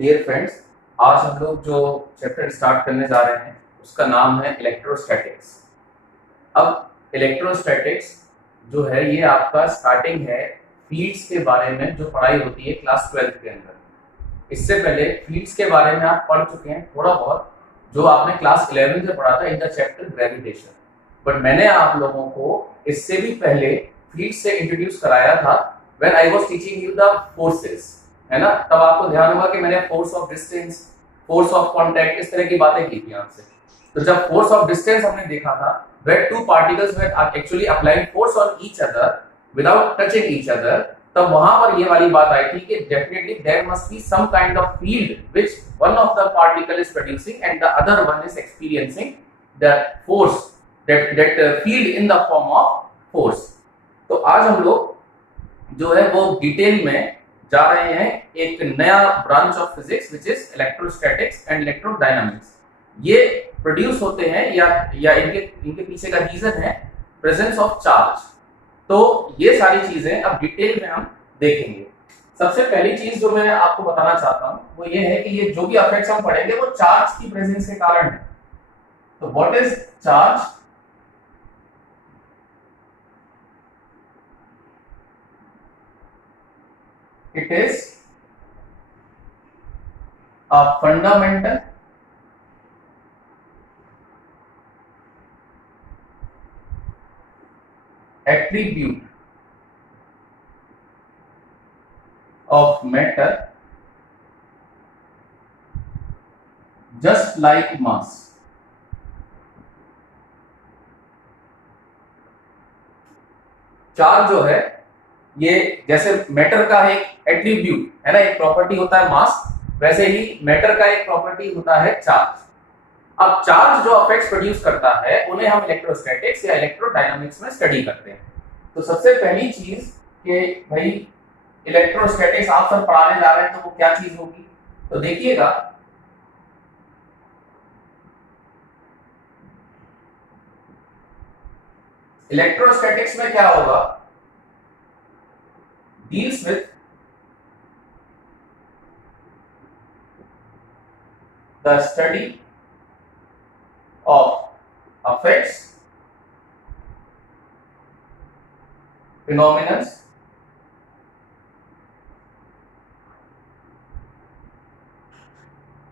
Dear friends, आज हम लोग जो चैप्टर स्टार्ट करने जा रहे हैं उसका नाम है इलेक्ट्रोस्टैटिक्स। अब इलेक्ट्रोस्टैटिक्स जो है ये आपका स्टार्टिंग है फील्ड्स के बारे में जो पढ़ाई होती है क्लास 12 के अंदर। इससे पहले फील्ड्स के बारे में आप पढ़ चुके हैं थोड़ा बहुत, जो आपने क्लास 11 से पढ़ा था in the chapter gravitation. But मैंने आप लोगों को इससे भी पहले फील्ड से इंट्रोड्यूस कराया था when I was teaching you the forces, है ना। तब आपको ध्यान होगा कि मैंने force of distance, force of contact, इस तरह की बातें की थी आपसे। तो जब फोर्स ऑफ डिस्टेंस हमने देखा था where two particles were actually applying force on each other without touching each other, तब वहां पर ये वाली बात आई थी कि definitely there must be some kind of field which one of the particle is producing and the other one is experiencing the force, that field in the form of force। तो आज हम लोग जो है वो डिटेल में जा रहे हैं एक नया branch of physics which is electrostatics and electrodynamics. ये प्रोड्यूस होते हैं या इनके पीछे का रीजन है प्रेजेंस ऑफ चार्ज। तो ये सारी चीजें अब डिटेल में हम देखेंगे। सबसे पहली चीज जो मैं आपको बताना चाहता हूं वो ये है कि ये जो भी इफेक्ट्स हम पढ़ेंगे वो चार्ज की प्रेजेंस के कारण है। तो what is charge? It is a fundamental attribute of matter just like mass। Charge जो है ये जैसे मैटर का एक एट्रीब्यूट है ना, एक प्रॉपर्टी होता है मास, वैसे ही मैटर का एक प्रॉपर्टी होता है चार्ज। अब चार्ज जो इफेक्ट्स प्रोड्यूस करता है उन्हें हम इलेक्ट्रोस्टैटिक्स या इलेक्ट्रोडायनामिक्स में स्टडी करते हैं। तो सबसे पहली चीज कि भाई इलेक्ट्रोस्टैटिक्स आप सब पढ़ाने जा रहे हैं तो वो क्या चीज होगी, तो देखिएगा इलेक्ट्रोस्टैटिक्स में क्या होगा, deals with the study of effects, phenomena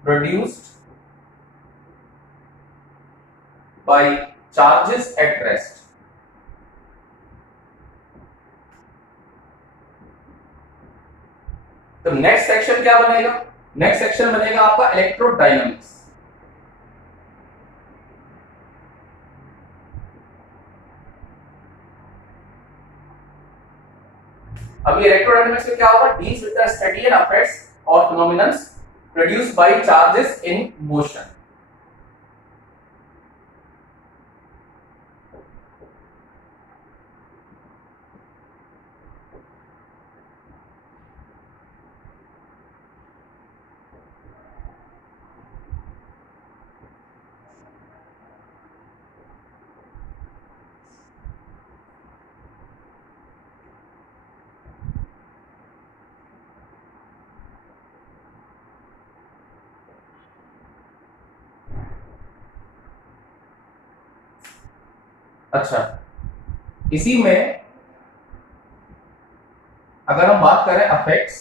produced by charges at rest। तो नेक्स्ट सेक्शन क्या बनेगा? नेक्स्ट सेक्शन बनेगा आपका इलेक्ट्रोडायनामिक्स। अब ये इलेक्ट्रोडायनामिक्स में क्या होगा? Deals with the study and effects और phenomena produced by charges in motion. अच्छा, इसी में अगर हम बात करें effects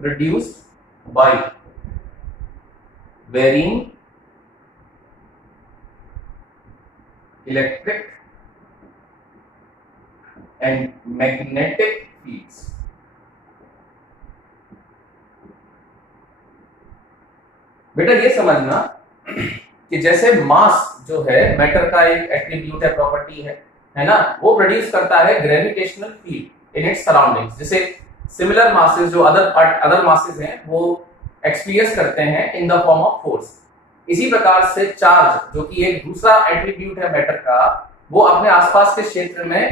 produced by varying electric and magnetic fields. बेटा ये समझना कि जैसे मास जो है मैटर का एक एट्रीब्यूट है, प्रॉपर्टी है ना, वो प्रोड्यूस करता है gravitational field in its surroundings. जैसे सिमिलर मासेस जो अदर मासेस हैं वो एक्सपीरियंस करते हैं in the form of force. इसी प्रकार से चार्ज जो कि एक दूसरा एट्रीब्यूट है मैटर का, वो अपने आसपास के क्षेत्र में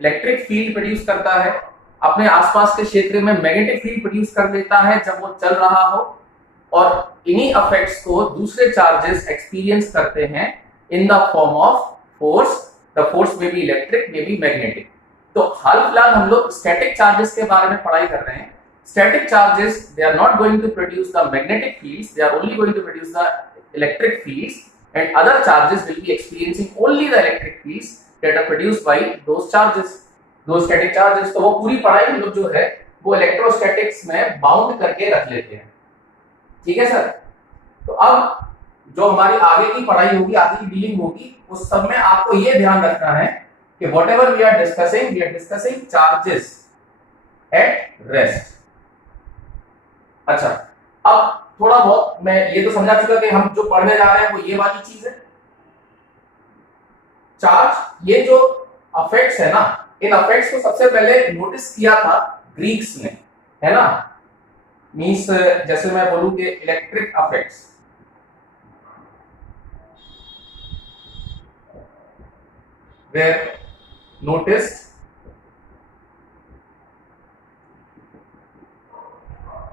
इलेक्ट्रिक फील्ड प्रोड्यूस करता है, अपने आसपास के क्षेत्र में मैग्नेटिक फील्ड प्रोड्यूस कर देता है जब वो चल रहा हो, और इन्हीं इफेक्ट्स को दूसरे चार्जेस एक्सपीरियंस करते हैं in the form of force. The force में बी इलेक्ट्रिक, में बी मैग्नेटिक। तो हाल फिलहाल हम लोग स्टैटिक चार्जेस के बारे में पढ़ाई कर रहे हैं। Static charges, they are not going to produce the magnetic fields, they are only going to produce the electric fields, and other charges will be experiencing only the electric fields that are produced by those charges, दो static charges. तो वो पूरी पढ़ाई हम लोग जो है वो इलेक्ट्रोस्टैटिक्स में बाउंड करके रख लेते हैं, ठीक है सर। तो अब जो हमारी आगे की पढ़ाई होगी, आगे की डीलिंग होगी, उस सब में आपको ये ध्यान रखना है कि whatever we are discussing charges at rest. अच्छा, अब थोड़ा बहुत मैं ये तो समझा चुका कि हम जो पढ़ने जा रहे हैं वो ये वाली चीज है। चार्ज, ये जो अफेक्ट्स है ना, इन अफेक्ट्स को सबसे पहले नोटिस किया था ग्रीक्स ने, है ना। मींस जैसे मैं बोलूं कि electric affects, were noticed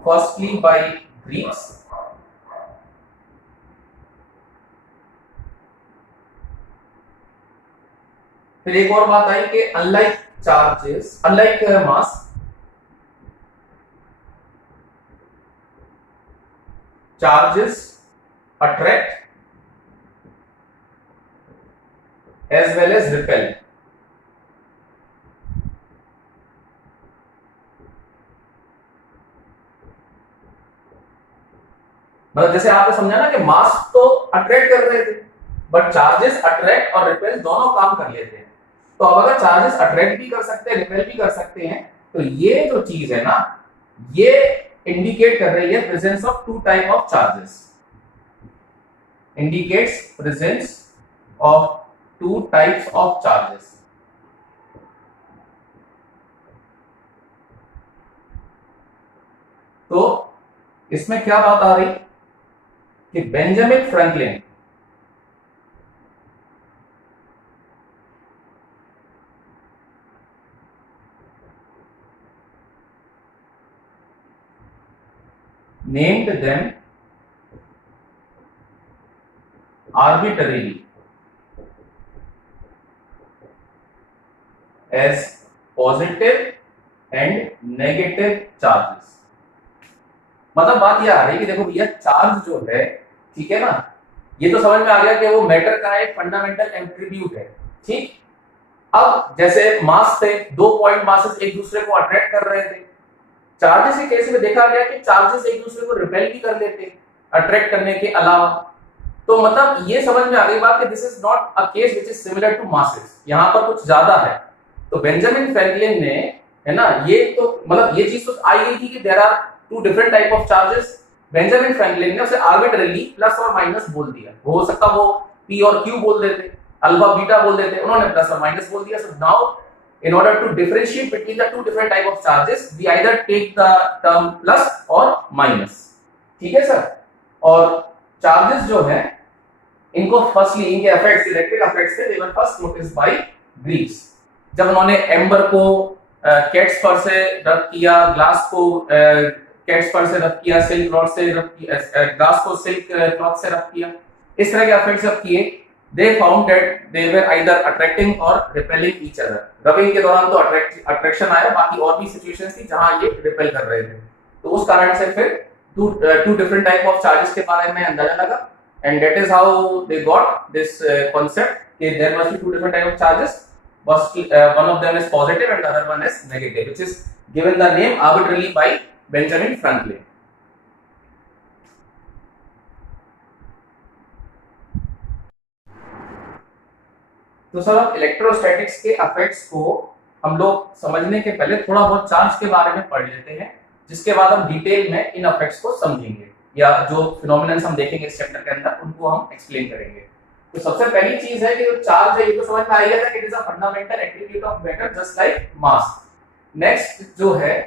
firstly by Greeks, फिर एक और बात आई कि unlike charges, unlike mass, charges attract as well as repel। मतलब जैसे आपने समझा ना कि मास तो अट्रैक्ट कर रहे थे, बट चार्जेस अट्रैक्ट और रिपेल दोनों काम कर लेते हैं। तो अब अगर चार्जेस अट्रैक्ट भी कर सकते हैं, रिपेल भी कर सकते हैं, तो ये जो चीज है ना, ये इंडिकेट कर रही है presence of two type of charges, indicates presence of two types of charges। तो इसमें क्या बात आ रही कि Benjamin Franklin named them arbitrarily as positive and negative charges। मतलब बात यह आ रही है कि देखो भैया, चार्ज जो है, ठीक है ना, ये तो समझ में आ गया कि वो मैटर का एक फंडामेंटल एट्रीब्यूट है, ठीक। अब जैसे मास थे, दो पॉइंट मासेस एक दूसरे को अट्रैक्ट कर रहे थे, चार्जेस के केस में देखा गया कि चार्जेस एक दूसरे को रिपेल भी कर लेते अट्रैक्ट करने के अलावा। तो मतलब ये समझ में आ गई बात कि this is not a case which is similar to masses, यहां पर कुछ ज्यादा है। तो बेंजामिन फ्रैंकलिन ने, है ना, ये तो मतलब ये चीज तो आई गई थी कि there are two different type of charges. Benjamin Franklin ने उसे आर्बिट्ररीली प्लस और माइनस बोल दिया। हो सकता वो पी और क्यू बोल देते, अल्फा बीटा बोल देते, उन्होंने प्लस और माइनस बोल दिया। So now in order to differentiate between the two different type of charges, we either take the term plus or minus, ठीक है सर। और चार्जेस जो है, इनको फर्स्टली इनके इफेक्ट्स, इलेक्ट्रिक इफेक्ट्स थे, they were first noticed by Greeks। जब उन्होंने एम्बर को कैट्स पर से रब किया, ग्लास को कैट्स पर से रब किया, सिल्क रॉड से रब किया, ग्लास को सिल्क क्लॉथ से रब किया, इस तरह के इफेक्ट्स जब किए, they found that they were either attracting or repelling each other। Rubbing के दौरान तो अट्रैक्शन आया, बाकी और भी सिचुएशंस थी जहां ये रिपेल कर रहे थे। तो उस कारण से फिर two different type of charges के बारे में अंदाजा लगा, and that is how they got this concept कि there must be two different type of charges, one of them is positive and the other one is negative, which is given the name arbitrarily by Benjamin Franklin। तो sir electrostatics के effects को हम लोग समझने के पहले थोड़ा बहुत चार्ज के बारे में पढ़ लेते हैं, जिसके बाद हम डिटेल में इन इफेक्ट्स को समझेंगे, या जो फिनोमेनन्स हम देखेंगे इस चैप्टर के अंदर उनको हम एक्सप्लेन करेंगे। तो सबसे पहली चीज है कि जो चार्ज है, ये तो समझ में आ गया था कि it is a fundamental attribute of matter just like mass. Next जो है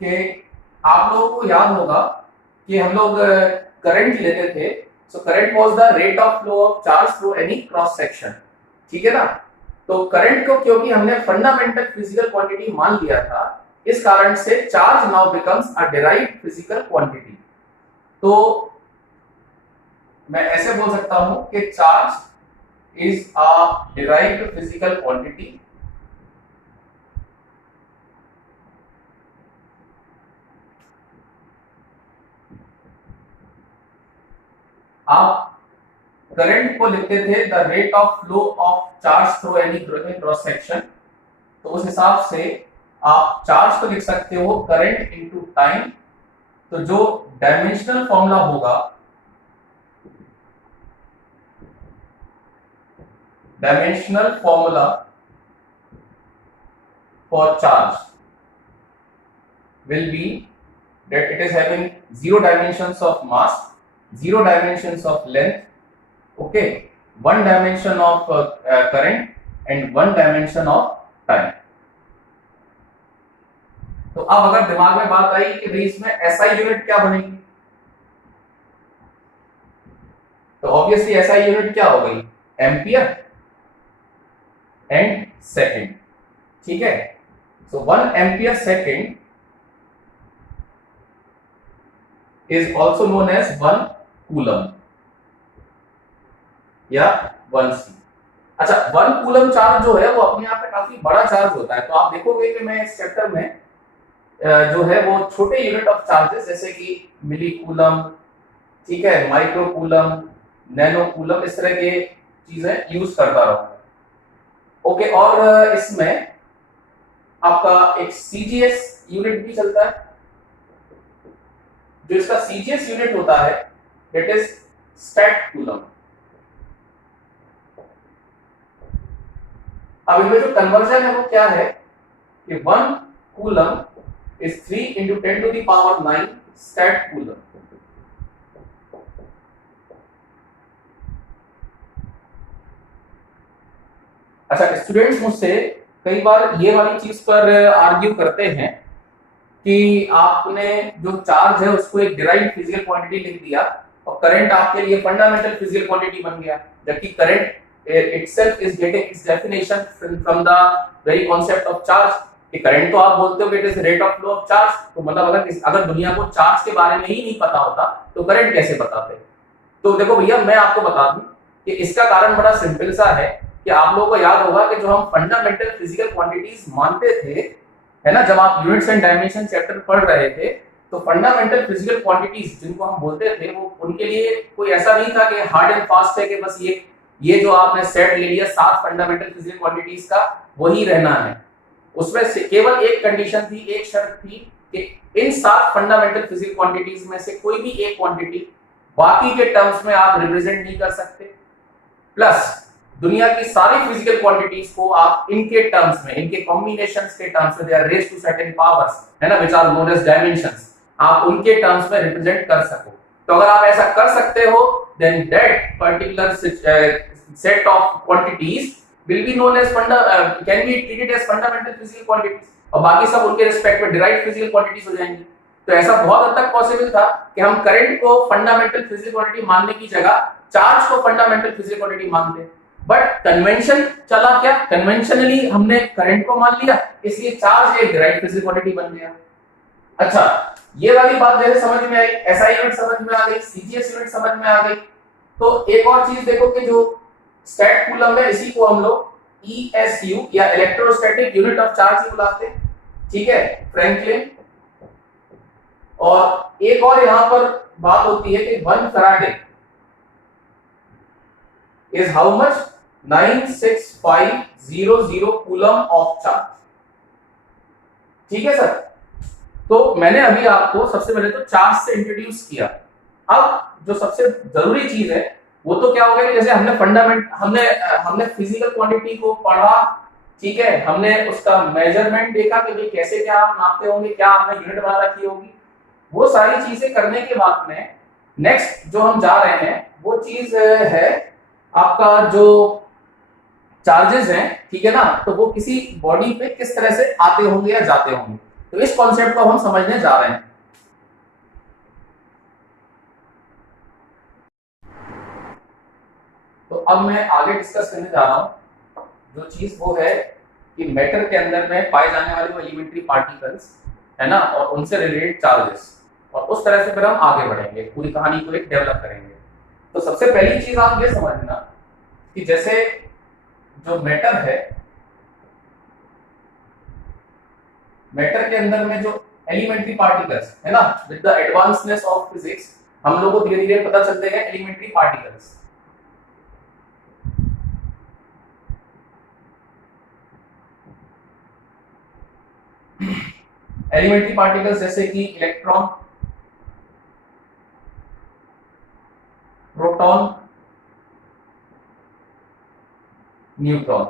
कि आप लोगों को याद होगा कि हम लोग करंट लेते थे। So current was the rate of flow of charge through any cross section, ठीक है ना। तो करंट को क्योंकि हमने फंडामेंटल फिजिकल क्वांटिटी मान लिया था, इस कारण से charge now becomes a derived physical quantity. तो मैं ऐसे बोल सकता हूं कि charge is a derived physical quantity आप करंट को लिखते थे the rate of flow of charge through any cross section, तो उस हिसाब से आप चार्ज को लिख सकते हो करंट इनटू टाइम। तो जो डायमेंशनल फॉर्मूला होगा, dimensional formula for charge will be that it is having 0 dimensions of mass, 0 dimensions of length, okay, 1 dimension of current and 1 dimension of time। तो अब अगर दिमाग में बात आई कि भाई इसमें एसआई यूनिट क्या बनेगी, तो ऑब्वियसली एसआई यूनिट क्या हो गई, एम्पियर एंड सेकंड, ठीक है। सो 1 ampere second is also known as 1 coulomb या 1 C। अच्छा, 1 कूलम चार्ज जो है वो अपने आप में काफी बड़ा चार्ज होता है। तो आप देखोगे कि मैं इस चैप्टर में जो है वो छोटे यूनिट ऑफ चार्जेस जैसे कि मिली कूलम, ठीक है, माइक्रो कूलम, नैनो कूलम, इस तरह के चीजें यूज करता रहूंगा। ओके, और इसमें आपका एक सीजीएस यूनिट भी चलता है। जो इसका सीजीएस यूनिट होता है दैट इज स्टैट कूलम। अब इनमें जो कन्वर्जन है वो क्या है कि 1 coulomb is 3 into 10 to the power 9 stat coulomb. अच्छा, स्टूडेंट्स मुझसे कई बार ये वाली चीज पर आर्ग्यू करते हैं कि आपने जो चार्ज है उसको एक डिराइव्ड फिजिकल क्वांटिटी लिख दिया और करंट आपके लिए फंडामेंटल फिजिकल क्वांटिटी बन गया, जबकि current itself is getting it's definition from the very concept of charge. कि करंट तो आप बोलते हो कि it is rate of flow of charge, तो मतलब अगर दुनिया को चार्ज के बारे में ही नहीं पता होता तो करंट कैसे बताते। तो देखो भैया, मैं आपको बता दूं कि इसका कारण बड़ा सिंपल सा है कि आप लोगों को याद होगा कि जो हम फंडामेंटल फिजिकल क्वांटिटीज मानते थे, है ना, जब आप यूनिट्स एंड डायमेंशन चैप्टर पढ़ रहे थे, तो फंडामेंटल फिजिकल क्वांटिटीज जिनको हम बोलते थे वो उनके लिए कोई ऐसा नहीं था कि हार्ड एंड फास्ट है कि बस ये जो आपने सेट ले लिया 7 फंडामेंटल फिजिकल क्वांटिटीज का वही रहना है। उसमें से केवल एक कंडीशन थी, एक शर्त थी कि इन 7 फंडामेंटल फिजिकल क्वांटिटीज में से कोई भी एक क्वांटिटी बाकी के टर्म्स में आप रिप्रेजेंट नहीं कर सकते, प्लस दुनिया की सारी फिजिकल क्वांटिटीज को आप इनके टर्म्स में, इनके कॉम्बिनेशंस के टर्म्स में, they are raised to certain powers, है ना, which are known as dimensions, आप उनके टर्म्स में रिप्रेजेंट कर सको। तो अगर आप ऐसा कर सकते हो then that particular set of quantities will be known as can be treated as fundamental physical quantities, और बाकी सब उनके रिस्पेक्ट में derived physical quantities हो जाएंगी। तो ऐसा बहुत हद तक पॉसिबल था कि हम करंट को फंडामेंटल फिजिकल क्वांटिटी मानने की जगह चार्ज को फंडामेंटल फिजिकल क्वांटिटी मानते, बट कन्वेंशन चला क्या, कन्वेंशनली हमने करंट को मान लिया, इसलिए चार्ज एक derived physical क्वांटिटी बन गया। अच्छा, ये वाली बात जैसे समझ में आई, एसआई यूनिट समझ में आ गई, सीजीएस यूनिट समझ में आ गई। तो एक और चीज देखो कि जो स्टैट कूलम है इसी को हम लोग ESU या इलेक्ट्रोस्टैटिक यूनिट ऑफ चार्ज ही बुलाते हैं, ठीक है, फ्रैंकलिन। और एक और यहां पर बात होती है कि 1 Faraday is how much, 96500 coulomb of charge, ठीक है सर। तो मैंने अभी आपको सबसे पहले तो चार्ज से इंट्रोड्यूस किया। अब जो सबसे जरूरी चीज है वो तो क्या हो गया कि जैसे हमने फिजिकल क्वांटिटी को पढ़ा, ठीक है, हमने उसका मेजरमेंट देखा कि भाई कैसे क्या आप नापते होंगे, क्या आपने यूनिट बना रखी होगी, वो सारी चीजें करने के बाद में नेक्स्ट जो हम जा रहे हैं वो चीज है आपका जो चार्जेस हैं, ठीक है ना, तो वो किसी बॉडी पे किस तरह से आते होंगे या जाते होंगे। तो इस कॉन्सेप्ट को हम समझने जा रहे हैं। तो अब मैं आगे डिस्कस करने जा रहा हूं जो चीज वो है कि मैटर के अंदर में पाए जाने वाले वो एलिमेंट्री पार्टिकल्स, है ना, और उनसे रिलेटेड चार्जेस, और उस तरह से फिर हम आगे बढ़ेंगे, पूरी कहानी को एक डेवलप करेंगे। तो सबसे पहली चीज आप ये समझना कि जैसे जो मैटर है, मैटर के अंदर में जो एलिमेंट्री पार्टिकल्स है ना, विद द एडवांसनेस ऑफ फिजिक्स हम लोग को धीरे धीरे पता चलते गए एलिमेंट्री पार्टिकल्स। एलिमेंट्री पार्टिकल्स जैसे कि इलेक्ट्रॉन, प्रोटॉन, न्यूट्रॉन।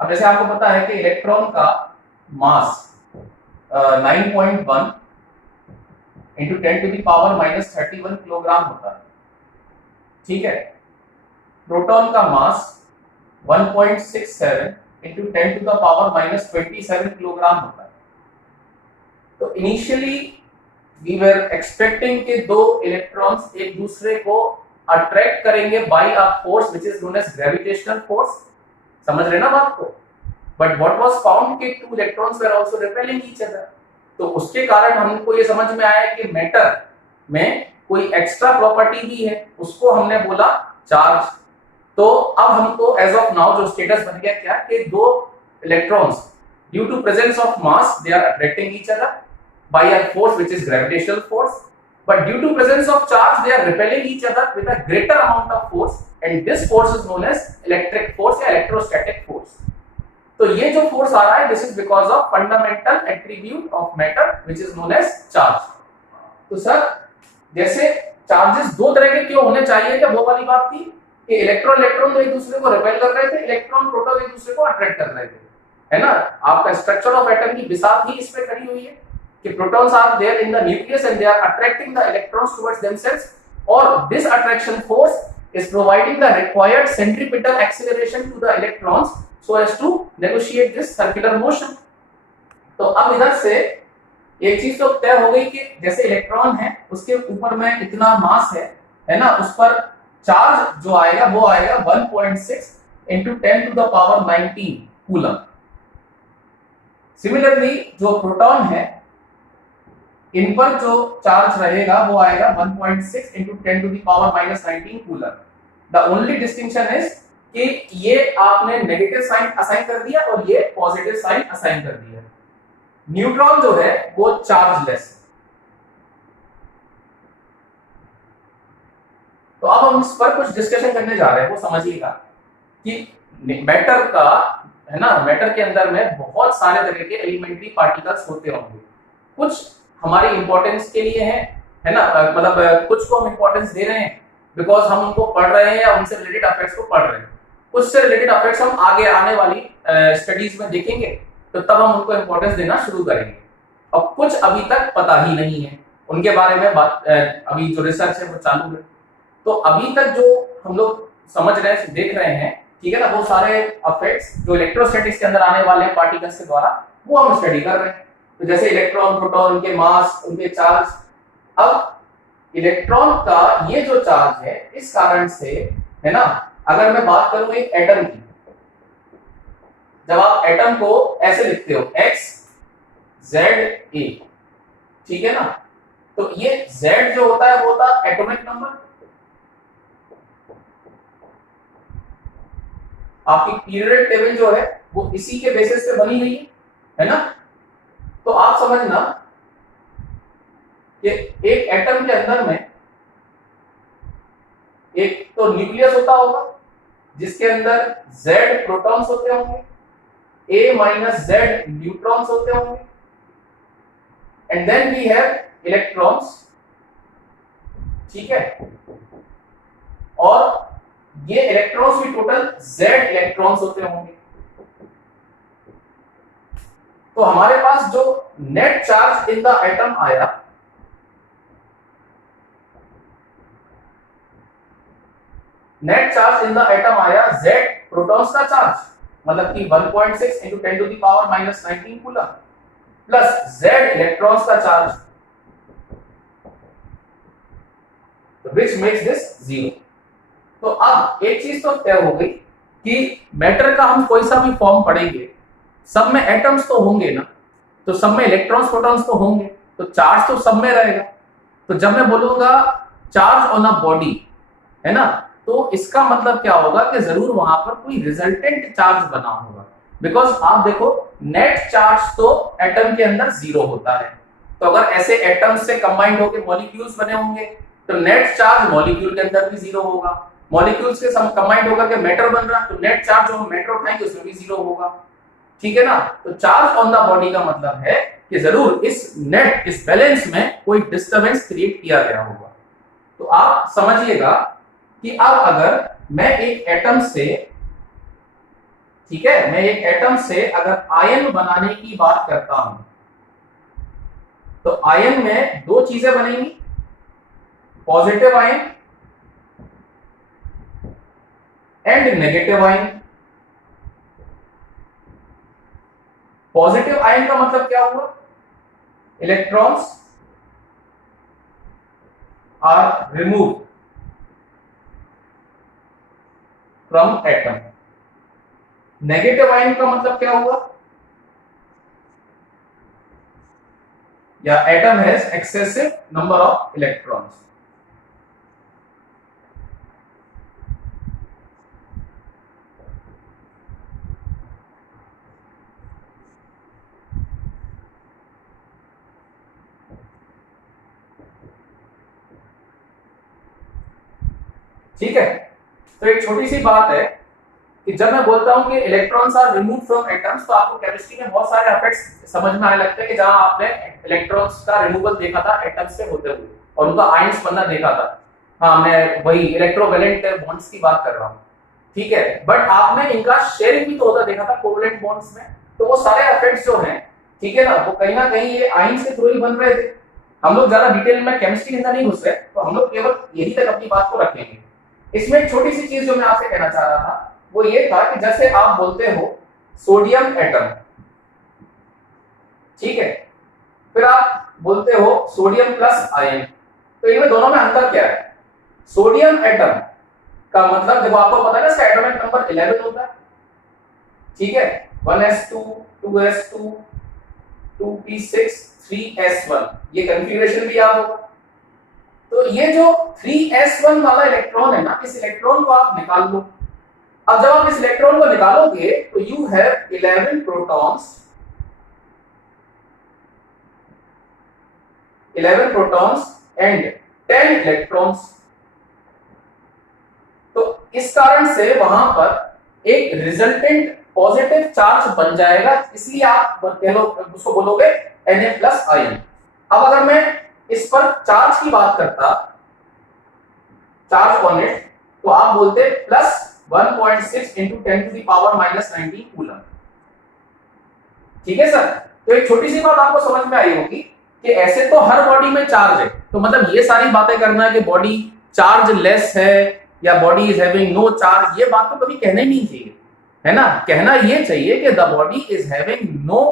अब जैसे आपको पता है कि इलेक्ट्रॉन का मास 9.1 इंटू 10⁻³ किलोग्राम होता है, ठीक है। प्रोटॉन का मास 1.67 इंटू 10⁻27 किलोग्राम होता है। तो इनिशियली वी वर एक्सपेक्टिंग कि दो इलेक्ट्रॉन्स एक दूसरे को अट्रैक्ट करेंगे by a force which is known as gravitational force. समझ रहे ना बात को? बट व्हाट वाज फाउंड कि two electrons were also repelling each other. तो उसके कारण हमको ये समझ में आया कि मैटर में कोई एक्स्ट्रा प्रॉपर्टी भी है, उसको हमने बोला चार्ज। तो अब हमको एज ऑफ नाउ जो स्टेटस बन गया क्या कि दो electrons due to presence of mass they are attracting each other by a force which is gravitational force, but due to presence of charge they are repelling each other with a greater amount of force, and this force is known as electric force या electrostatic force। तो ये जो force आ रहा है this is because of fundamental attribute of matter which is known as charge। तो sir जैसे charges दो तरह के क्यों होने चाहिए, क्या वो वाली बात थी कि इलेक्ट्रॉन इलेक्ट्रॉन तो एक दूसरे को रिपेल कर रहे थे, इलेक्ट्रॉन प्रोटॉन एक दूसरे को अट्रैक्ट कर रहे थे, है ना। आपका स्ट्रक्चर ऑफ एटम की बिसात ही इस पे खड़ी हुई है कि protons are there in the nucleus and they are attracting the electrons towards themselves, or this attraction force is providing the required centripetal acceleration to the electrons so as to negotiate this circular motion। तो अब इधर से एक चीज तो तय हो गई कि जैसे इलेक्ट्रॉन है उसके ऊपर में इतना मास है ना, उस पर चार्ज जो आएगा वो आएगा 1.6 into 10⁻19 कूलम। सिमिलरली जो प्रोटॉन है इन पर जो चार्ज रहेगा वो आएगा 1.6 into 10⁻19 coulomb. The only distinction is कि ये आपने नेगेटिव साइन असाइन कर दिया और ये पॉजिटिव साइन असाइन कर दिया। न्यूट्रॉन जो है वो चार्जलेस। तो अब हम इस पर कुछ डिस्कशन करने जा रहे हैं, वो समझिएगा कि मैटर का है ना, मैटर के अंदर में बहुत सारे तरह के एलिमेंट्री पार्टिकल्स होते होंगे। कुछ हमारी इंपॉर्टेंस के लिए है ना, मतलब कुछ को हम इंपॉर्टेंस दे रहे हैं बिकॉज हम उनको पढ़ रहे हैं या उनसे रिलेटेड अफेक्ट्स को पढ़ रहे हैं। कुछ से रिलेटेड अफेक्ट्स हम आगे आने वाली स्टडीज में देखेंगे, तो तब हम उनको इंपॉर्टेंस देना शुरू करेंगे। और कुछ अभी तक पता ही नहीं है, उनके बारे में बात अभी जो रिसर्च है वो चालू है। तो अभी तक जो हम लोग समझ रहे हैं, देख रहे हैं, ठीक है ना, वो सारे अफेक्ट्स जो इलेक्ट्रोस्टैटिक्स के अंदर आने वाले पार्टिकल्स के द्वारा वो हम स्टडी कर रहे हैं। तो जैसे इलेक्ट्रॉन, प्रोटॉन, उनके मास, उनके चार्ज। अब इलेक्ट्रॉन का ये जो चार्ज है इस कारण से है ना, अगर मैं बात करूं एक एटम की, जब आप एटम को ऐसे लिखते हो X Z A, ठीक है ना, तो ये Z जो होता है वो होता है एटॉमिक नंबर। आपकी पीरियड टेबल जो है वो इसी के बेसिस पे बनी हुई है ना। तो आप समझना कि एक एटम के अंदर में एक तो न्यूक्लियस होता होगा जिसके अंदर Z प्रोटॉन्स होते होंगे, A माइनस Z न्यूट्रॉन्स होते होंगे, and then we have electrons, ठीक है। और ये इलेक्ट्रॉन्स भी टोटल Z इलेक्ट्रॉन्स होते होंगे। तो हमारे पास जो net charge in the atom आया, net charge in the atom आया Z प्रोटॉन्स का चार्ज, मतलब कि 1.6 into 10⁻19 coulomb, plus Z electrons का चार्ज, which makes this 0। तो अब एक चीज तो तय हो गई कि मैटर का हम कोई सा भी फॉर्म पढ़ेंगे, सब में एटम्स तो होंगे ना, तो सब में इलेक्ट्रॉन्स प्रोटॉन्स तो होंगे, तो चार्ज तो सब में रहेगा। तो जब मैं बोलूंगा चार्ज ऑन अ बॉडी, है ना, तो इसका मतलब क्या होगा कि जरूर वहां पर कोई रिजल्टेंट चार्ज बना होगा। बिकॉज आप देखो नेट चार्ज तो एटम के अंदर 0 होता है, तो अगर ऐसे एटम्स से कंबाइंड होकर मॉलिक्यूल्स बने होंगे तो नेट चार्ज मॉलिक्यूल के अंदर भी जीरो होगा। मॉलिक्यूल्स के कंबाइंड होकर के मैटर बन रहा तो नेट चार्ज जो हम मैटर उठाएंगे उसमें भी जीरो होगा। ठीक है ना। तो चार्ज ऑन द बॉडी का मतलब है कि जरूर इस बैलेंस में कोई डिस्टरबेंस क्रिएट किया गया होगा। तो आप समझिएगा कि अब अगर मैं एक एटम से, ठीक है, मैं एक एटम से अगर आयन बनाने की बात करता हूं तो आयन में दो चीजें बनेंगी, positive ion and negative ion. Positive ion का मतलब क्या हुआ, electrons are removed from atom. Negative ion का मतलब क्या हुआ, या atom has excessive number of electrons. ठीक है। तो एक छोटी सी बात है कि जब मैं बोलता हूं कि electrons are remove from atoms तो आपको केमिस्ट्री में बहुत सारे इफेक्ट्स समझ में आने लगते हैं कि जहां आपने इलेक्ट्रॉन्स का रिमूवल देखा था एटम्स से होते हुए और उनका आयंस बनना देखा था। हाँ, मैं वही इलेक्ट्रोवैलेंट बॉन्ड्स की बात कर रहा हूँ। ठीक है, बट आपने इनका शेयरिंग भी तो होता देखा था कोवैलेंट बॉन्ड्स में। तो वो सारे इफेक्ट्स जो हैं, ठीक है ना, वो कहीं ना कहीं ये आयंस के थ्रू ही बन रहे थे। हम लोग ज्यादा डिटेल में केमिस्ट्री के अंदर नहीं घुस रहे, तो हम लोग केवल यही तक अपनी बात को रखेंगे। इसमें एक छोटी सी चीज जो मैं आपसे कहना चाह रहा था वो ये था कि जैसे आप बोलते हो सोडियम एटम, ठीक है, फिर आप बोलते हो सोडियम प्लस आयन, तो इनमें दोनों में अंतर क्या है। सोडियम एटम का मतलब देखो आपको पता है ना, इसका एटॉमिक नंबर 11 होता है। ठीक है, 1s2 2s2 2p6 3s1, ये कॉन्फ़िगरेशन भी याद होगा। तो ये जो 3s1 वाला इलेक्ट्रॉन है ना, इस इलेक्ट्रॉन को आप निकाल लो। अब जब आप इस इलेक्ट्रॉन को निकालोगे तो you have 11 protons, 11 protons and 10 electrons. तो इस कारण से वहां पर एक रिजल्टेंट पॉजिटिव चार्ज बन जाएगा, इसलिए आप उसको बोलोगे Na प्लस आयन। अब अगर मैं इस पर चार्ज की बात करता, चार्ज ऑन इट, तो आप बोलते plus 1.6 into 10 to the power minus 19 coulomb. ठीक है सर। तो एक छोटी सी बात आपको समझ में आई होगी कि ऐसे तो हर बॉडी में चार्ज है, तो मतलब ये सारी बातें करना है कि बॉडी चार्ज लेस है या body is having no charge, ये बात तो कभी कहना ही नहीं चाहिए, है ना। कहना ये चाहिए कि the body is having no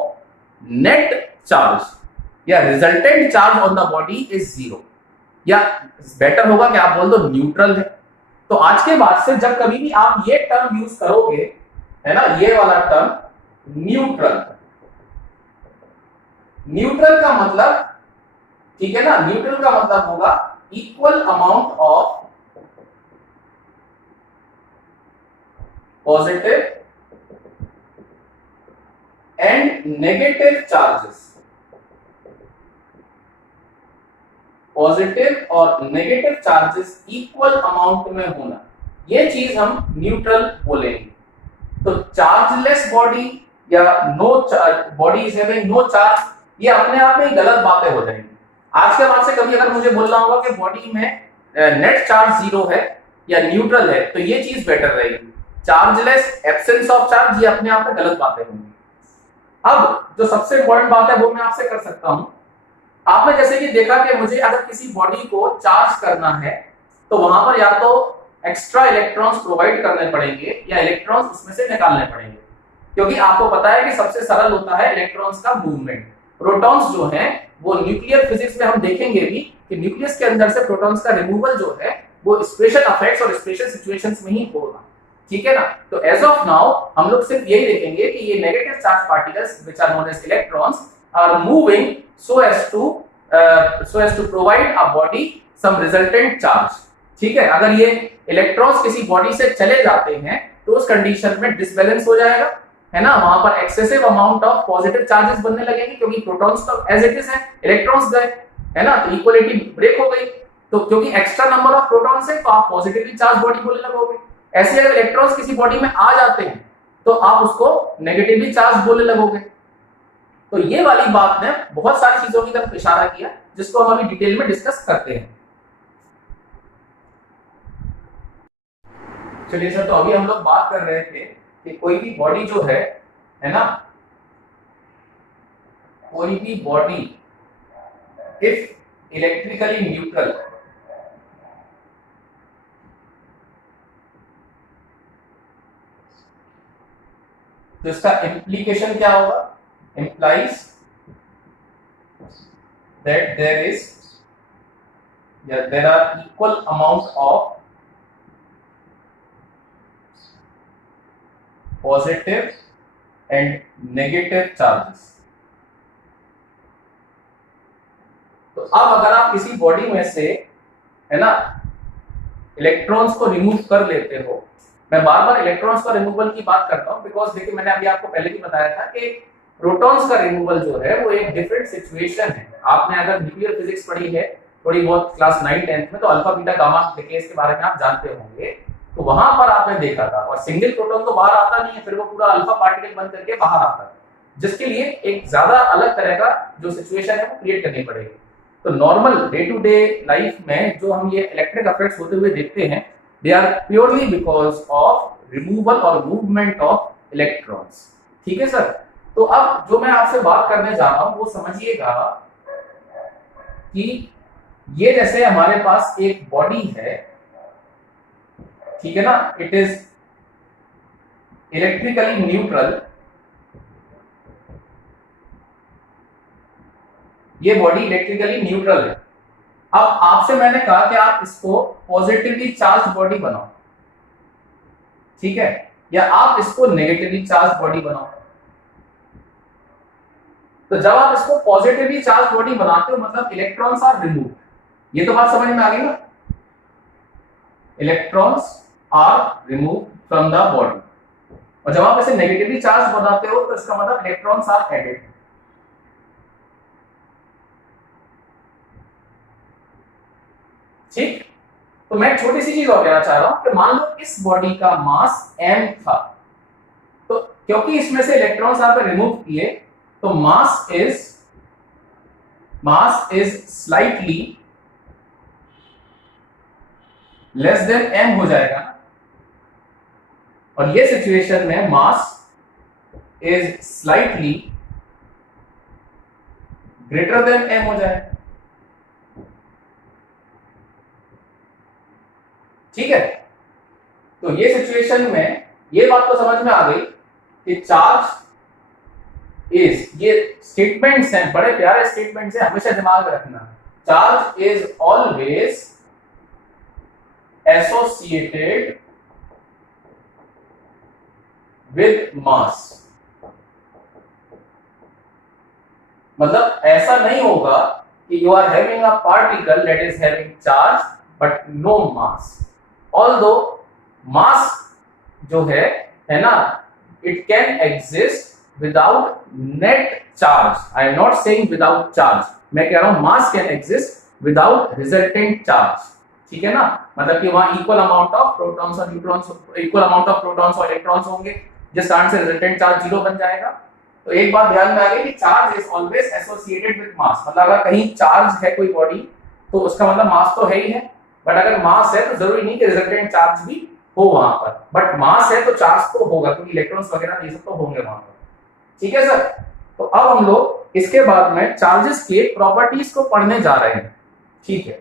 net charge या resultant charge on the body is zero, या बेटर होगा कि आप बोल दो न्यूट्रल है। तो आज के बाद से जब कभी भी आप ये टर्म यूज करोगे, है ना, ये वाला टर्म न्यूट्रल, न्यूट्रल का मतलब, ठीक है ना, न्यूट्रल का मतलब होगा equal amount of positive and negative charges. Positive और नेगेटिव चार्जेस इक्वल अमाउंट में होना, ये चीज हम न्यूट्रल बोलेंगे। तो चार्जलेस बॉडी या no body is having no charge, ये अपने आप में गलत बातें हो जाएंगी। आज के बाद से कभी अगर मुझे बोलना होगा कि बॉडी में नेट चार्ज जीरो है या न्यूट्रल है, तो ये चीज बेटर रहेगी। चार्जलेस, एब्सेंस ऑफ चार्ज, ये अपने आप में गलत बातें होंगी। अब जो सबसे इंपॉर्टेंट बात है वो मैं आपसे कर सकता हूं। आपने जैसे कि देखा कि मुझे अगर किसी बॉडी को चार्ज करना है तो वहां पर या तो एक्स्ट्रा इलेक्ट्रॉन्स प्रोवाइड करने पड़ेंगे या इलेक्ट्रॉन्स उसमें से निकालने पड़ेंगे, क्योंकि आपको पता है कि सबसे सरल होता है इलेक्ट्रॉन्स का मूवमेंट। प्रोटॉन्स जो हैं वो न्यूक्लियर फिजिक्स में हम देखेंगे भी कि न्यूक्लियस के अंदर से प्रोटॉन्स का रिमूवल जो है वो स्पेशल इफेक्ट्स और स्पेशल सिचुएशंस में ही होगा। ठीक है ना। तो एज ऑफ नाउ हम लोग सिर्फ यही देखेंगे कि ये negative charge particles which are known as electrons are moving so as to provide a body some resultant charge। ठीक है, अगर ये इलेक्ट्रॉन्स किसी बॉडी से चले जाते हैं तो उस कंडीशन में डिसबैलेंस हो जाएगा, है ना, वहां पर excessive amount of positive charges बनने लगेंगे, क्योंकि प्रोटॉन्स तो एज इट इज है, इलेक्ट्रॉन्स गए, है ना, तो इक्वलिटी ब्रेक हो गई। तो क्योंकि एक्स्ट्रा नंबर ऑफ प्रोटॉन्स है तो आप पॉजिटिवली चार्ज बॉडी बोलने लगोगे। ऐसे अगर इलेक्ट्रॉन्स किसी बॉडी में आ जाते हैं तो आप उसको नेगेटिवली चार्ज बोलने लगोगे। तो ये वाली बात ने बहुत सारी चीजों की तरफ इशारा किया, जिसको हम अभी डिटेल में डिस्कस करते हैं। चलिए सर, तो अभी हम लोग बात कर रहे थे कि कोई भी बॉडी जो है ना, कोई भी बॉडी इफ इलेक्ट्रिकली न्यूट्रल, तो इसका इम्प्लीकेशन क्या होगा, implies that there are equal amount of positive and negative charges। तो अब अगर आप किसी बॉडी में से, है ना, इलेक्ट्रॉन्स को रिमूव कर लेते हो, मैं बार बार इलेक्ट्रॉन्स का रिमूवल की बात करता हूं बिकॉज देखिए मैंने अभी आपको पहले भी बताया था कि प्रोटॉन्स का रिमूवल जो है वो एक डिफरेंट सिचुएशन है। आपने अगर न्यूक्लियर फिजिक्स पढ़ी है थोड़ी बहुत क्लास 9 10th में, तो अल्फा बीटा गामा डिकेस के बारे में आप जानते होंगे। तो वहां पर आपने देखा था, और सिंगल प्रोटॉन तो बाहर आता नहीं है, फिर वो पूरा अल्फा पार्टिकल बन करके बाहर आता है, जिसके लिए एक ज्यादा अलग तरह का जो सिचुएशन है वो क्रिएट करनी पड़ेगी। तो normal day to day life में जो हम ये इलेक्ट्रिक इफेक्ट्स होते हुए देखते हैं, they are purely because of removal और मूवमेंट ऑफ इलेक्ट्रॉन्स। ठीक है सर। तो अब जो मैं आपसे बात करने जा रहा हूं वो समझिएगा कि ये जैसे हमारे पास एक बॉडी है, ठीक है ना, इट इज इलेक्ट्रिकली न्यूट्रल, ये बॉडी इलेक्ट्रिकली न्यूट्रल है। अब आपसे मैंने कहा कि आप इसको पॉजिटिवली चार्ज बॉडी बनाओ, ठीक है, या आप इसको नेगेटिवली चार्ज बॉडी बनाओ। तो जब आप इसको पॉजिटिवली चार्ज बॉडी बनाते हो मतलब इलेक्ट्रॉन्स आर रिमूव, ये तो बात समझ में आ गई ना, electrons are remove from the body. और जब आप इसे नेगेटिवली चार्ज बनाते हो तो इसका मतलब इलेक्ट्रॉन्स आर एडेड। ठीक। तो मैं छोटी सी चीज और कहना चाह रहा हूं कि मान लो इस बॉडी का मास m था, तो क्योंकि इसमें से इलेक्ट्रॉन्स आपने रिमूव किए तो mass is slightly less than m हो जाएगा। और ये सिचुएशन में mass is slightly greater than m हो जाएगा। ठीक है। तो ये सिचुएशन में ये बात तो समझ में आ गई कि चार्ज इज, ये स्टेटमेंट्स हैं, बड़े प्यारे स्टेटमेंट्स हैं, हमेशा दिमाग में रखना। Charge is always associated with mass. मतलब ऐसा नहीं होगा कि you are having a particle that is having charge but no mass. Although mass जो है ना, it can exist without net charge. I am not saying without charge, मैं कह रहा हूं mass can exist without resultant charge. ठीक है ना, मतलब कि वहां इक्वल अमाउंट ऑफ प्रोटॉन्स और neutrons, equal amount of protons और इलेक्ट्रॉन्स होंगे, जिस कारण से रिजल्टेंट चार्ज 0 बन जाएगा। तो एक बात ध्यान में आ गई कि charge is always associated with mass. मतलब अगर कहीं चार्ज है कोई बॉडी तो उसका मतलब मास तो है ही है, बट अगर मास है तो जरूरी नहीं कि रिजल्टेंट चार्ज भी हो वहां पर, बट मास है तो चार्ज तो होगा, क्योंकि इलेक्ट्रॉन्स वगैरह ये सब तो होंगे वहां पर। ठीक है सर। तो अब हम लोग इसके बाद में चार्जेस के प्रॉपर्टीज को पढ़ने जा रहे हैं। ठीक है।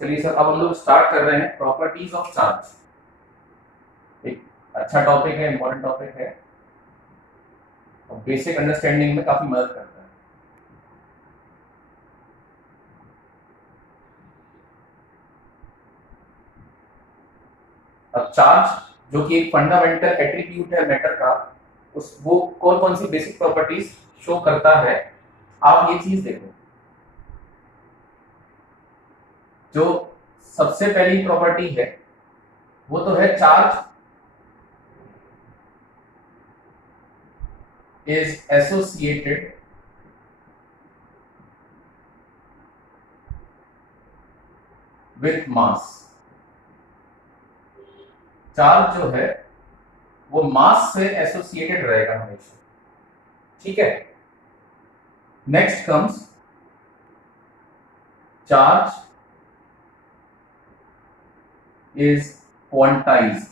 चलिए सर, अब हम लोग स्टार्ट कर रहे हैं प्रॉपर्टीज ऑफ चार्ज। एक अच्छा टॉपिक है, इंपॉर्टेंट टॉपिक है और बेसिक अंडरस्टैंडिंग में काफी मदद करता है। अब चार्ज जो कि एक फंडामेंटल एट्रीब्यूट है मैटर का, उस वो कौन कौन सी बेसिक प्रॉपर्टीज शो करता है, आप ये चीज देखो। जो सबसे पहली प्रॉपर्टी है वो तो है charge is associated with mass. Charge जो है वो मास से एसोसिएटेड रहेगा हमेशा, ठीक है। Next comes charge is quantized.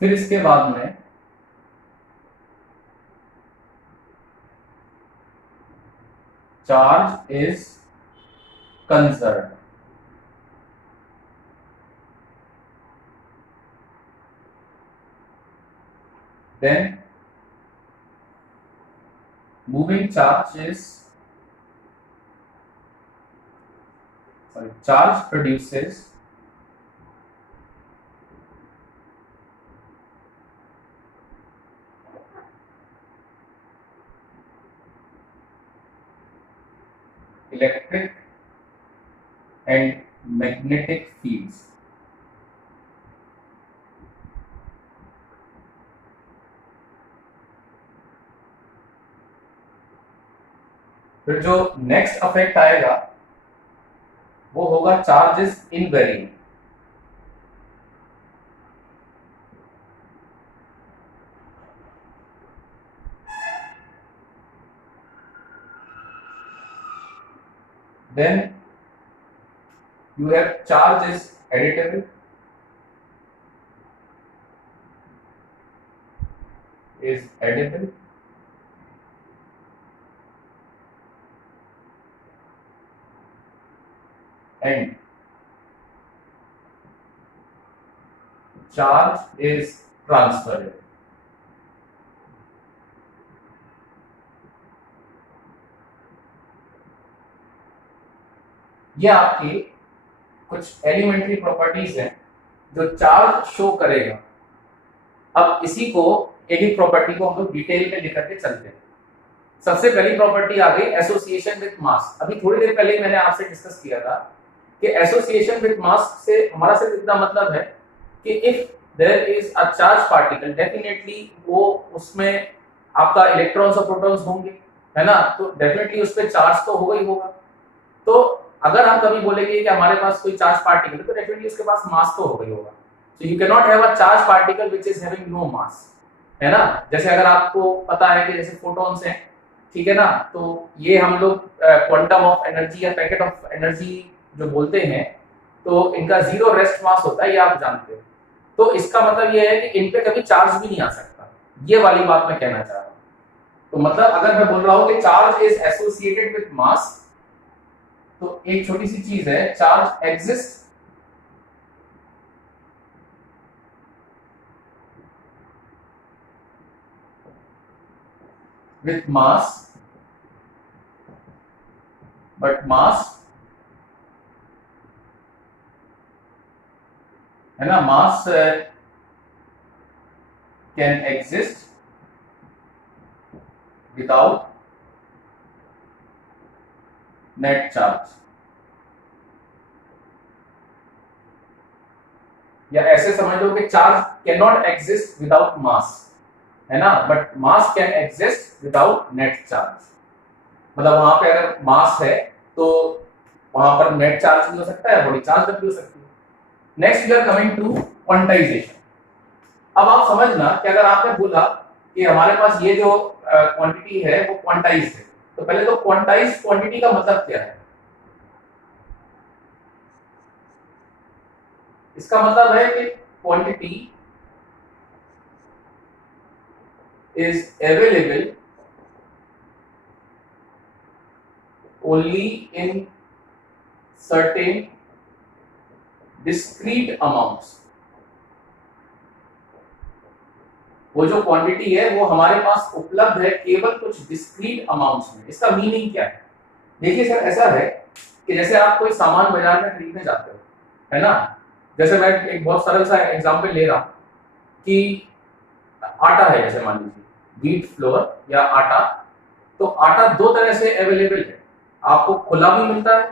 फिर इसके बाद में charge is conserved. Then moving charge produces electric and magnetic fields। फिर जो नेक्स्ट अफेक्ट आएगा वो होगा charges invariant. Then you have charge is additive, and charge is transferable। ये आपकी कुछ एलिमेंट्री प्रॉपर्टीज हैं जो चार्ज शो करेगा। अब इसी को एक एक प्रॉपर्टी को हम लोग डिटेल में लेकर के चलते हैं। सबसे पहली प्रॉपर्टी आ गई एसोसिएशन विथ मास। अभी थोड़ी देर पहले मैंने आपसे डिस्कस किया था कि एसोसिएशन विथ मास से हमारा सिर्फ इतना मतलब है कि if there is a charge particle definitely वो उसमें आपका इलेक्ट्रॉन्स और प्रोटॉन्स होंगे, है ना, तो डेफिनेटली उस पर चार्ज तो होगा ही होगा। तो अगर हम कभी बोलेंगे कि हमारे पास कोई चार्ज पार्टिकल है तो डेफिनेटली उसके पास मास तो होगा ही होगा। So you can not have a charge particle which is having no mass, है ना। जैसे अगर आपको पता है कि जैसे फोटॉन्स हैं, ठीक है ना, तो ये हम लोग क्वांटम ऑफ एनर्जी या पैकेट ऑफ एनर्जी जो बोलते हैं, तो इनका जीरो रेस्ट मास होता है, ये आप जानते हो। तो इसका मतलब ये है कि इन पे कभी चार्ज भी नहीं आ सकता, ये वाली बात मैं कहना चाह रहा हूँ। तो मतलब अगर मैं बोल रहा हूँ कि charge is associated with mass, तो एक छोटी सी चीज है, charge exist with mass, but mass, है ना, mass can exist without net charge। या ऐसे समझ लो कि charge can not exist without mass, है ना, but mass can exist without net charge. मतलब वहां पे अगर मास है तो वहां पर नेट चार्ज भी हो सकता है, बॉडी चार्ज भी हो सकती है। Next we are coming to quantization. अब आप समझना कि अगर आपने बोला कि हमारे पास ये जो क्वांटिटी है वो क्वांटाइज्ड है, तो पहले तो क्वांटाइज्ड क्वांटिटी का मतलब क्या है। इसका मतलब है कि quantity is available only in certain discrete amounts। वो जो क्वांटिटी है वो हमारे पास उपलब्ध है केवल कुछ डिस्क्रीट अमाउंट्स में। इसका मीनिंग क्या है? देखिए सर, ऐसा है कि जैसे आप कोई सामान बाजार में खरीदने जाते हो, है ना, जैसे मैं एक बहुत सरल सा एग्जांपल ले रहा हूं कि आटा है, जैसे मान लीजिए व्हीट फ्लोर या आटा, तो आटा दो तरह से अवेलेबल है, आपको खुला भी मिलता है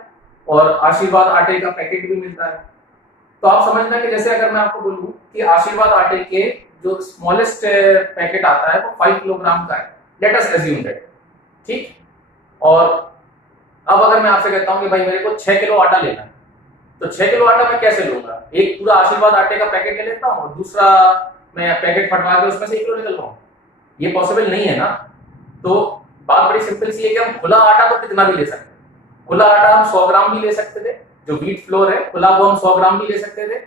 और आशीर्वाद आटे का पैकेट भी मिलता है। तो आप समझना कि जैसे अगर मैं आपको बोलूं कि आशीर्वाद आटे के जो स्मॉलेस्ट पैकेट आता है वो 5 किलोग्राम का है, लेट अस अज्यूम दैट, ठीक। और अब अगर मैं आपसे कहता हूं कि भाई मेरे को 6 किलो आटा लेना है, तो 6 किलो आटा मैं कैसे लूंगा? एक पूरा आशीर्वाद आटे का पैकेट ले लेता हूँ और दूसरा मैं पैकेट फटवा के उसमें से 1 किलो निकलवाऊं, ये पॉसिबल नहीं है ना। तो बात बड़ी सिंपल सी है कि हम खुला आटा तो कितना भी ले सकते हैं। खुला आटा हम 100 ग्राम भी ले सकते थे, जो व्हीट फ्लोर है खुला वो हम 100 ग्राम भी ले सकते थे,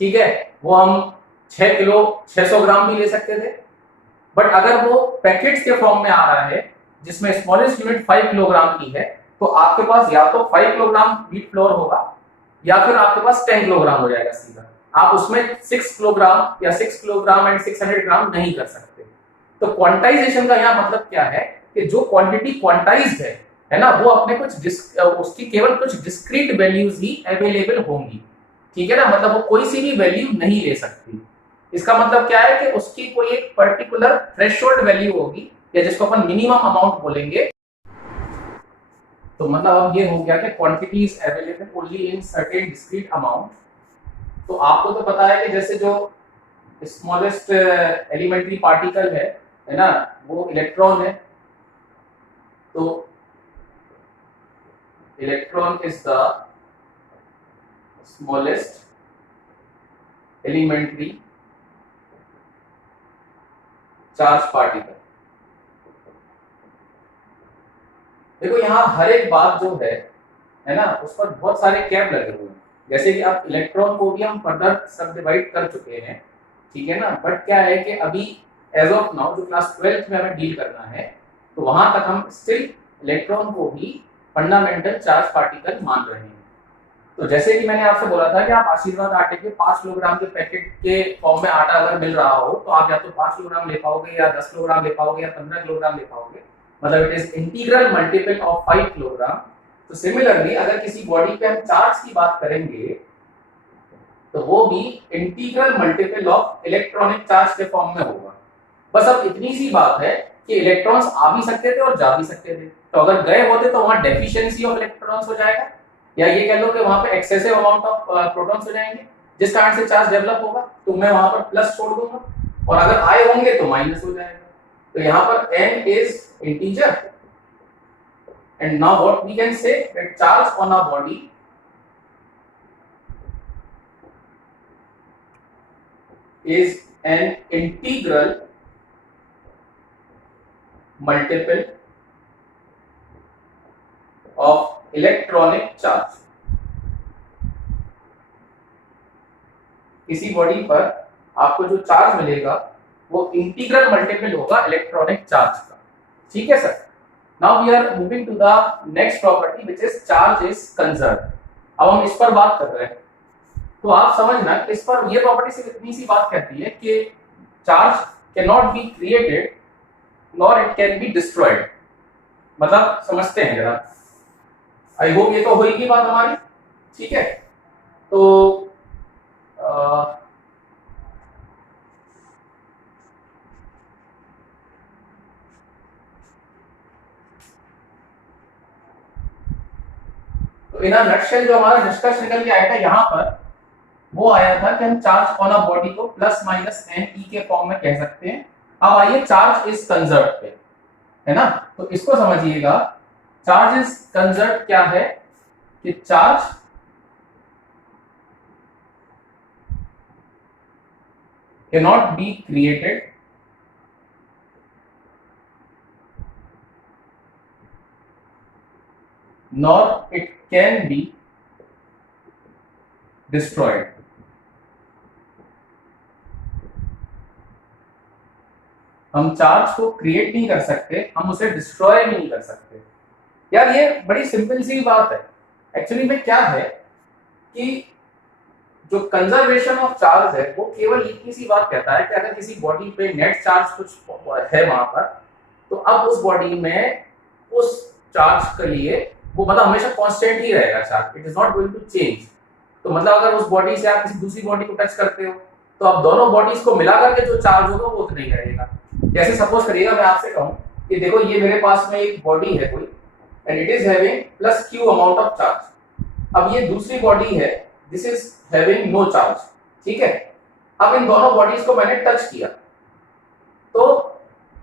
ठीक है। वो हम 6 किलो 600 ग्राम भी ले सकते थे। बट अगर वो पैकेट्स के फॉर्म में आ रहा है जिसमें स्मॉलेस्ट यूनिट 5 किलोग्राम की है, तो आपके पास या तो 5 किलोग्राम व्हीट फ्लोर होगा या फिर आपके पास 10 किलोग्राम हो जाएगा सीधा। आप उसमें 6 किलोग्राम या 6 किलोग्राम एंड 600 ग्राम नहीं कर सकते। तो क्वांटाइजेशन का यहाँ मतलब क्या है कि जो क्वांटिटी क्वांटाइज्ड है ना, वो अपने उसकी केवल कुछ डिस्क्रीट वैल्यूज ही अवेलेबल होंगी, ठीक है ना। मतलब वो कोई सी भी वैल्यू नहीं ले सकती। इसका मतलब क्या है कि उसकी कोई एक पर्टिकुलर थ्रेशोल्ड वैल्यू होगी, या जिसको अपन मिनिमम अमाउंट बोलेंगे। तो मतलब अब ये हो गया कि quantity is available only in certain discrete amount. तो आपको तो पता है कि जैसे जो स्मॉलेस्ट एलिमेंट्री पार्टिकल है ना, वो इलेक्ट्रॉन है। तो electron is the smallest elementary charge particle. देखो यहाँ हर एक बात जो है ना, उस पर बहुत सारे कैप लगे हुए हैं। जैसे कि आप इलेक्ट्रॉन को भी हम फर्दर सब डिवाइड कर चुके हैं, ठीक है ना। बट क्या है कि अभी एज ऑफ नाउ जो क्लास 12th में हमें डील करना है, तो वहां तक हम स्टिल इलेक्ट्रॉन को भी फंडामेंटल चार्ज पार्टिकल मान रहे हैं। तो जैसे कि मैंने आपसे बोला था कि आप आशीर्वाद आटे के 5 किलोग्राम के पैकेट के फॉर्म में आटा अगर मिल रहा हो, तो आप या तो 5 किलोग्राम ले पाओगे या 10 किलोग्राम ले पाओगे या 15 किलोग्राम ले पाओगे। मतलब it is integral multiple of 5 kilogram. तो सिमिलरली अगर किसी बॉडी पे हम चार्ज की बात करेंगे, तो वो भी integral multiple of electronic charge के फॉर्म में होगा। बस अब इतनी सी बात है कि इलेक्ट्रॉन्स आ भी सकते थे और जा भी सकते थे। तो अगर गए होते तो वहां डेफिशिएंसी ऑफ इलेक्ट्रॉन्स हो जाएगा, या ये कह लो कि वहां पे एक्सेसिव अमाउंट ऑफ प्रोटॉन्स हो जाएंगे, जिस कारण से चार्ज डेवलप होगा। तो मैं वहां पर प्लस छोड़ दूंगा, और अगर आए होंगे तो माइनस हो जाएगा। तो यहाँ पर n is integer, and now what we can say that charge on a body is an integral multiple of electronic charge। किसी बॉडी पर आपको जो चार्ज मिलेगा वो इंटीग्रल मल्टीपल होगा इलेक्ट्रॉनिक चार्ज का, ठीक है sir. Now we are moving to the next property which is charge is conserved। अब हम इस पर बात कर रहे हैं। तो आप समझना इस पर ये प्रॉपर्टी सिर्फ इतनी सी बात कहती है कि charge can not be created nor it can be destroyed. मतलब समझते हैं जरा, आई होप ये तो होगी बात हमारी, ठीक है। तो इन अ नटशेल जो हमारा डिस्कस निकल के आया था यहाँ पर, वो आया था कि हम चार्ज ऑन अ बॉडी को प्लस माइनस एन ई के फॉर्म में कह सकते हैं। अब आइए चार्ज इज कंजर्व्ड पे, है ना। तो इसको समझिएगा, चार्ज इज कंजर्व्ड क्या है कि charge can not be created nor it can be destroyed। हम चार्ज को क्रिएट नहीं कर सकते, हम उसे डिस्ट्रॉय भी नहीं कर सकते। यार ये बड़ी सिंपल सी बात है। एक्चुअली में क्या है कि जो कंजर्वेशन ऑफ चार्ज है वो केवल इतनी सी बात कहता है कि अगर किसी बॉडी पे नेट चार्ज कुछ है वहां पर, तो अब उस बॉडी में उस चार्ज के लिए वो मतलब हमेशा कांस्टेंट ही रहेगा charge, it is not going to change. तो मतलब अगर उस बॉडी से आप किसी दूसरी बॉडी को टच करते हो, तो अब दोनों बॉडीज को मिला करके जो चार्ज होगा वो उतना ही रहेगा। जैसे सपोज करिएगा मैं आपसे कहूं कि देखो ये मेरे पास में एक बॉडी है कोई and it is having plus Q amount of charge. अब ये दूसरी बॉडी है, this is having no charge, ठीक है। अब इन दोनों बॉडीज को मैंने टच किया, तो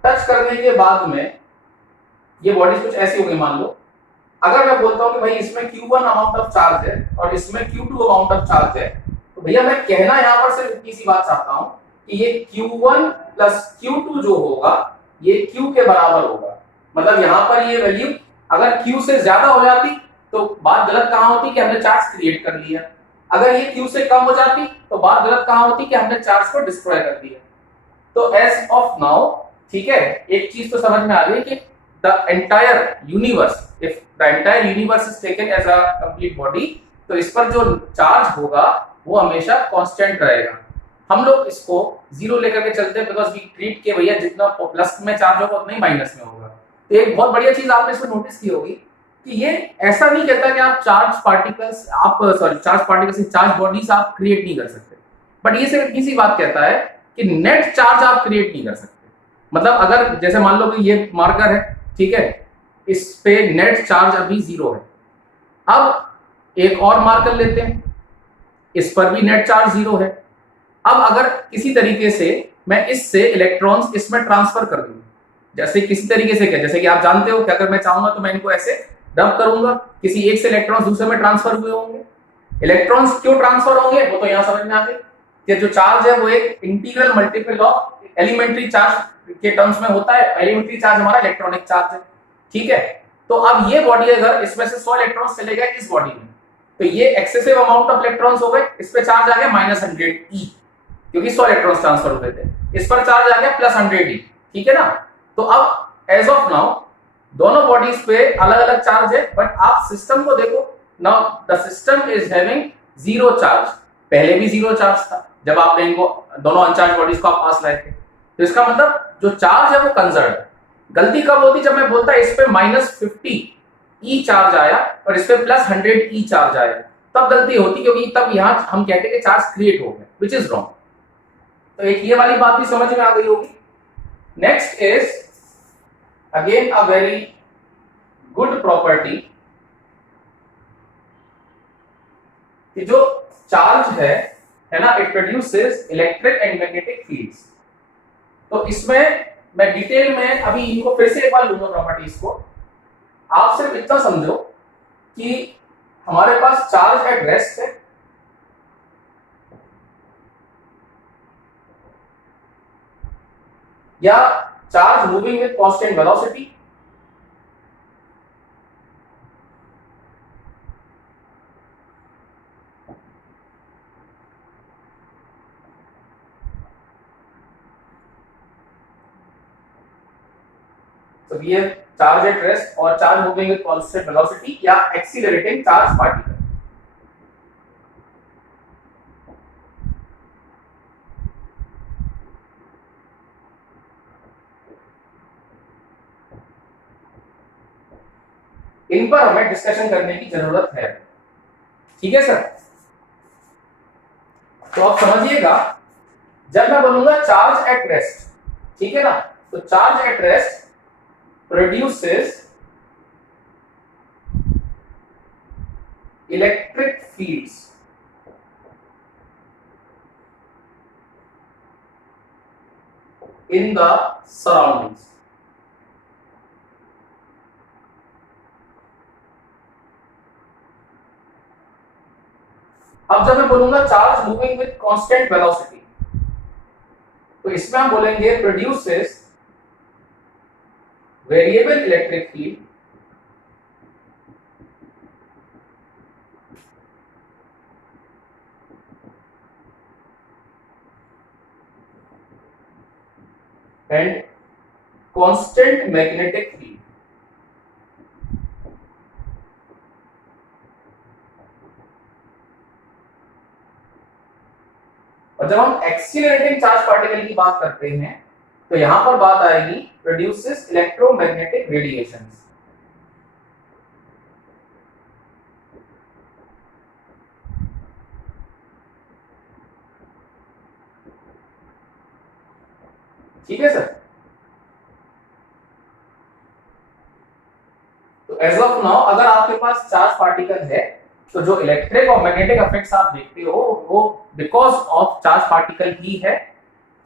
टच करने के बाद में ये बॉडीज कुछ ऐसी होगी, मान लो अगर मैं बोलता हूं कि भाई इसमें Q1 अमाउंट ऑफ चार्ज है और इसमें Q2 अमाउंट ऑफ चार्ज है, तो भैया मैं कहना यहां पर सिर्फ इतनी सी बात चाहता हूं कि ये Q1 प्लस Q2 जो होगा ये Q के बराबर होगा। मतलब यहां पर ये वैल्यू अगर Q से ज्यादा हो जाती तो बात गलत कहां होती कि हमने चार्ज क्रिएट कर लिया, अगर ये Q से कम हो जाती तो बात गलत कहां होती कि हमने चार्ज को डिस्ट्रॉय कर दिया। तो एज ऑफ नाउ, ठीक है, एक चीज तो समझ में आ गई कि the entire universe, if the entire universe is taken as a complete body, तो इस पर जो चार्ज होगा वो हमेशा कांस्टेंट रहेगा। हम लोग इसको जीरो लेकर के चलते हैं बिकॉज वी ट्रीट के भैया जितना प्लस में चार्ज होगा उतना ही माइनस में होगा। तो एक बहुत बढ़िया चीज आपने इसमें नोटिस की होगी कि ये ऐसा नहीं कहता कि आप चार्ज पार्टिकल्स चार्ज बॉडीज आप क्रिएट नहीं कर सकते, बट ये सिर्फ इसी बात कहता है कि नेट चार्ज आप क्रिएट नहीं कर सकते। मतलब अगर जैसे मान लो कि ये मार्कर है, ठीक है, इस पे नेट चार्ज अभी 0 है। अब एक और मार्कर लेते हैं, इस पर भी नेट चार्ज 0 है। अब अगर किसी तरीके से मैं इससे इलेक्ट्रॉन्स इसमें ट्रांसफर कर दूं, जैसे किसी तरीके से क्या, जैसे कि आप जानते हो कि अगर मैं चाहूंगा तो मैं इनको ऐसे रब करूंगा, किसी एक से इलेक्ट्रॉन्स दूसरे में ट्रांसफर हुए होंगे। इलेक्ट्रॉन्स क्यों ट्रांसफर होंगे वो तो यहां समझ में आ गई कि जो चार्ज है वो एक integral multiple of elementary charge के टर्म्स में होता है। एलिमेंट्री चार्ज हमारा इलेक्ट्रॉनिक चार्ज है, ठीक है। तो अब ये बॉडी अगर इसमें से 100 इलेक्ट्रॉन्स चले गए इस बॉडी में, तो ये एक्सेसिव अमाउंट ऑफ इलेक्ट्रॉन्स हो गए, इस पे चार्ज आ गया -100 E, क्योंकि 100 इलेक्ट्रॉन्स ट्रांसफर हुए थे। इस पर चार्ज आ गया +100 E, ठीक है ना। तो अब एज ऑफ नाउ दोनों बॉडीज पे अलग अलग चार्ज है, बट आप सिस्टम को देखो, now the system is having 0 charge. पहले भी 0 चार्ज था जब आपने इनको दोनों अनचार्ज बॉडीज को आप पास लाए थे, तो इसका मतलब जो चार्ज है वो कंजर्व है। गलती कब होती जब मैं बोलता इस पे -50 E चार्ज आया और इस पे +100 E चार्ज आया, तब गलती होती, क्योंकि तब यहां हम कहते हैं कि चार्ज क्रिएट हो गया, विच इज रॉन्ग। तो एक ये वाली बात भी समझ में आ गई होगी। Next is again a very good property कि जो चार्ज है ना, it produces electric and magnetic fields. तो इसमें मैं डिटेल में अभी इनको फिर से एक बार लूंगा प्रॉपर्टीज को। आप सिर्फ इतना समझो कि हमारे पास चार्ज एट रेस्ट है, या charge moving with constant velocity, तो ये चार्ज एट रेस्ट और charge moving with constant velocity या एक्सीलरेटिंग चार्ज पार्टिकल। इन पर हमें डिस्कशन करने की जरूरत है, ठीक है सर। तो आप समझिएगा, जब मैं बोलूंगा चार्ज एट रेस्ट, ठीक है ना, तो charge at rest produces electric fields in the surroundings. अब जब मैं बोलूंगा charge moving with constant velocity, तो इसमें हम बोलेंगे produces variable electric field and constant magnetic field. और जब हम एक्सीलरेटिंग चार्ज पार्टिकल की बात करते हैं तो यहां पर बात आएगी प्रोड्यूसेस इलेक्ट्रोमैग्नेटिक रेडिएशंस। ठीक है सर। तो एज ऑफ नाउ अगर आपके पास चार्ज पार्टिकल है तो जो इलेक्ट्रिक और मैग्नेटिक इफेक्ट्स आप देखते हो वो बिकॉज ऑफ चार्ज पार्टिकल ही है।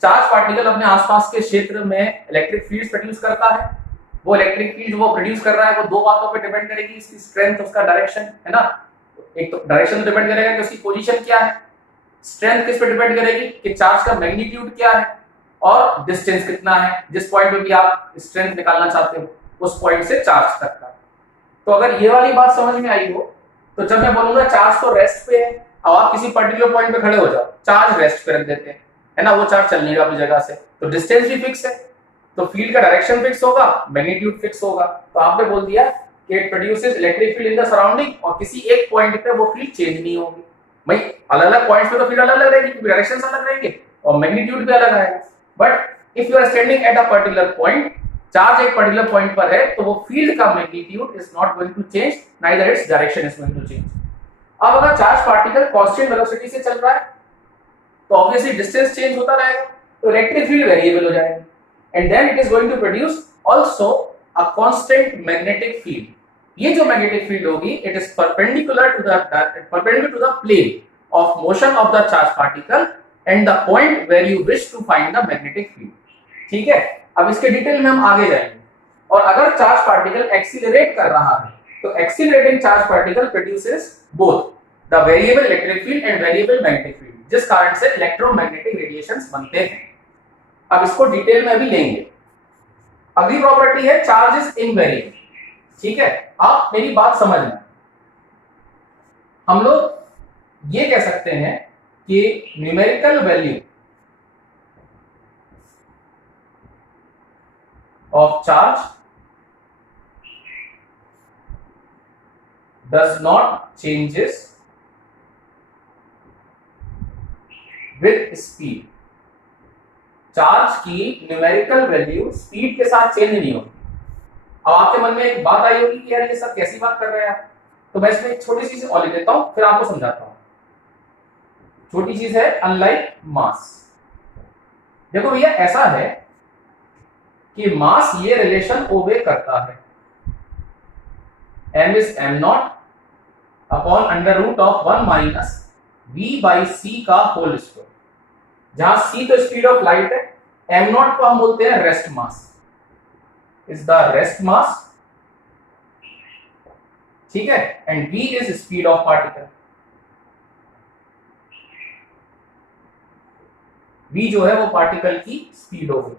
चार्ज पार्टिकल अपने आसपास के क्षेत्र में इलेक्ट्रिक फील्ड प्रोड्यूस करता है। वो इलेक्ट्रिक फील्ड वो प्रोड्यूस कर रहा है वो दो बातों पे डिपेंड करेगी, इसकी स्ट्रेंथ, उसका डायरेक्शन, है ना। एक तो डायरेक्शन तो डिपेंड करेगा कि उसकी पोजीशन क्या है, स्ट्रेंथ किस पे डिपेंड करेगी कि चार्ज का मैग्नीट्यूड क्या है, और डिस्टेंस कितना है, जिस पॉइंट पे भी आप स्ट्रेंथ निकालना चाहते हो उस पॉइंट से चार्ज तक का। तो अगर ये वाली बात समझ में आई हो तो जब मैं बोलूंगा चार्ज तो रेस्ट पे है, अब आप किसी पर्टिकुलर पॉइंट पे खड़े हो जाओ, चार्ज रेस्ट पे रख देते हैं, है ना, वो चार्ज चल नहीं रहा अपनी जगह से, तो डिस्टेंस भी फिक्स है, तो फील्ड का डायरेक्शन फिक्स होगा, मैग्नीट्यूड फिक्स होगा। तो आपने बोल दिया कि it produces electric field in the surrounding, और किसी एक पॉइंट पे वो फील्ड चेंज नहीं होगी। भाई अलग अलग पॉइंट्स पे तो फील्ड अलग अलग रहेगी क्योंकि डायरेक्शन अलग रहेंगे और मैग्नीट्यूड भी अलग आएगा। But if you are standing at a particular point, charge एक पर्टिकुलर पॉइंट पर है, तो वो फील्ड का magnitude is not going to change, neither its direction is going to change. अब अगर चार्ज पार्टिकल कांस्टेंट वेलोसिटी से चल रहा है तो ऑब्वियसली डिस्टेंस चेंज होता रहेगा, तो इलेक्ट्रिक फील्ड वेरिएबल हो जाएगी, and then it is going to produce also a constant magnetic field. ये जो मैग्नेटिक फील्ड होगी it is perpendicular to the plane of motion of the charge particle and the point where you wish to find the magnetic field. ठीक है, अब इसके detail में हम आगे जाएंगे। और अगर चार्ज पार्टिकल एक्सीलरेट कर रहा है तो accelerating charge particle produces both the variable electric field and variable magnetic field, जिस कारण से इलेक्ट्रोमैग्नेटिक रेडिएशंस बनते हैं। अब इसको डिटेल में भी लेंगे। अगली प्रॉपर्टी है चार्ज इज इनवेरिएंट। ठीक है, आप मेरी बात समझना, हम लोग ये कह सकते हैं कि numerical value of charge does not changes with speed। Charge की न्यूमेरिकल वैल्यू स्पीड के साथ चेंज नहीं होती। अब आपके मन में एक बात आई होगी कि यार ये सब कैसी बात कर रहे हैं आप, तो मैं इसमें एक छोटी सी चीज और लिख देता हूं फिर आपको समझाता हूं। छोटी चीज है अनलाइक मास। देखो भैया ऐसा है कि मास ये रिलेशन ओबे करता है, m is m nought upon under root of 1 minus v by c का होल स्क्वायर, जहां c तो स्पीड ऑफ लाइट है, m नॉट को हम बोलते हैं rest mass, is the rest mass. ठीक है, and v is speed of particle. v जो है वो पार्टिकल की स्पीड होगी।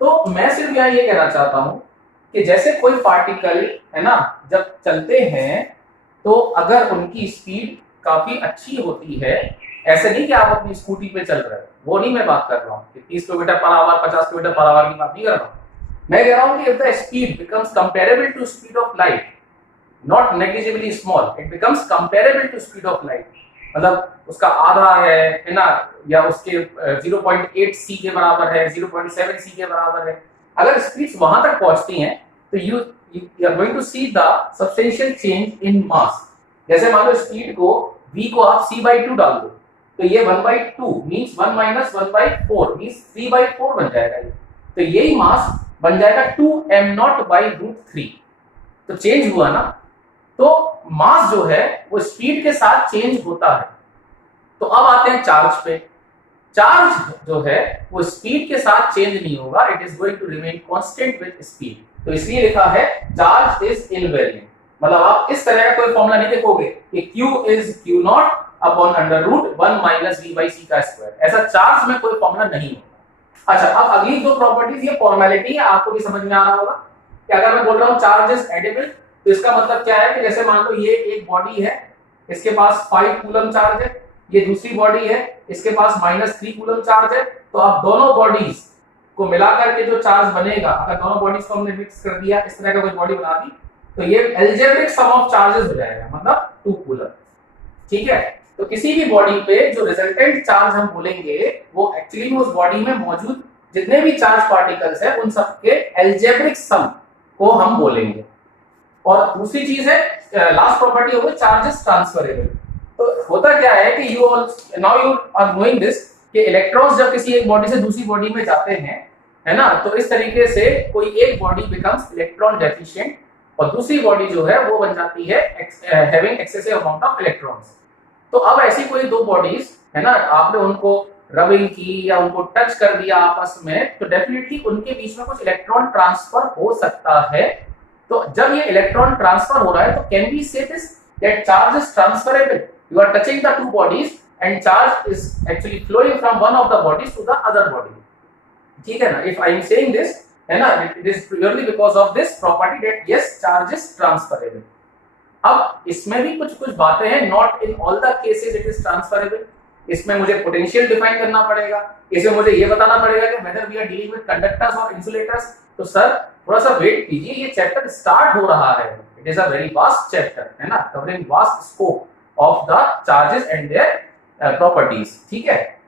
तो मैं सिर्फ यहाँ ये कहना चाहता हूं कि जैसे कोई पार्टिकल है ना जब चलते हैं तो अगर उनकी स्पीड काफी अच्छी होती है, ऐसे नहीं कि आप अपनी स्कूटी पे चल रहे हो, वो नहीं मैं बात कर रहा हूँ कि 30 kilometre per hour 50 kilometre per hour की बात नहीं कर रहा हूँ। मैं कह रहा हूँ कि if the speed becomes comparable to speed of light, not negligibly small, it becomes comparable to speed of light, मतलब उसका आधा है ना, या उसके 0.8 c के बराबर है, 0.7 c के बराबर है, अगर स्पीड्स वहां तक पहुंचती हैं तो you are going to see the substantial change in mass. जैसे मान लो स्पीड को v को आप c/2 डाल दो तो ये 1/2 मींस 1 माइनस 1/4 मींस 3/4 बन जाएगा ये, तो यही मास बन जाएगा 2m0/√3। तो चेंज हुआ ना, तो मास जो है वो स्पीड के साथ चेंज होता है। तो अब आते हैं चार्ज पे। चार्ज जो है वो स्पीड के साथ चेंज नहीं होगा, it is going to remain constant with speed. तो इसलिए लिखा है चार्ज इज इनवेरिएंट। मतलब आप इस तरह का कोई फॉर्मूला नहीं देखोगे कि Q is Q0 upon under root 1 minus v by c का स्क्वायर, ऐसा चार्ज में कोई फॉर्मूला नहीं होगा। अच्छा, अब अगली दो प्रॉपर्टीज, ये फॉर्मेलिटी है, आपको भी समझ में आ रहा होगा कि अगर मैं बोल रहा हूँ चार्ज इज एडिबल तो इसका मतलब क्या है कि जैसे मान लो ये एक बॉडी है, इसके पास 5 कूलम चार्ज है, ये दूसरी बॉडी है, इसके पास -3 कूलम चार्ज है, तो आप दोनों बॉडीज को मिलाकर के जो चार्ज बनेगा, अगर दोनों बॉडीज को हमने मिक्स कर दिया, इस तरह का कोई बॉडी बना दी, तो ये अलजेब्रिक सम ऑफ चार्जेस हो जाएगा, मतलब 2 कूलम। ठीक है, तो किसी भी बॉडी पे जो रिजल्टेंट चार्ज हम बोलेंगे वो एक्चुअली उस बॉडी में मौजूद जितने भी चार्ज पार्टिकल्स हैं उन सबके अलजेब्रिक सम को हम बोलेंगे। और दूसरी चीज है, लास्ट प्रॉपर्टी होगी चार्ज इज ट्रांसफरेबल। तो होता क्या है कि now you are knowing this कि इलेक्ट्रॉन्स जब किसी एक बॉडी से दूसरी बॉडी में जाते हैं, है ना, तो इस तरीके से कोई एक बॉडी बिकम्स इलेक्ट्रॉन डेफिशिएंट और दूसरी बॉडी जो है वो बन जाती है having excessive amount of electrons. तो अब ऐसी कोई दो बॉडीज है ना, आपने उनको रबिंग की या उनको टच कर दिया आपस में, तो डेफिनेटली उनके बीच में कुछ इलेक्ट्रॉन ट्रांसफर हो सकता है। तो जब ये इलेक्ट्रॉन ट्रांसफर हो रहा है तो can we say this that charge is transferable, you are touching the two bodies and charge is actually flowing from one of the bodies to the other body, ठीक है ना। If I am saying this है ना, it is purely because of this property that yes charge is transferable. अब इसमें भी कुछ कुछ बातें हैं, not in all the cases it is transferable. इसमें मुझे पोटेंशियल डिफाइन करना पड़ेगा, इसमें मुझे ये बताना पड़ेगा कि whether we are dealing with conductors और इंसुलेटर्स। तो सर थोड़ा सा वेट कीजिए, ये चैप्टर स्टार्ट हो रहा है, इट is a very vast chapter है ना, covering vast scope of the charges and their properties, ठीक है।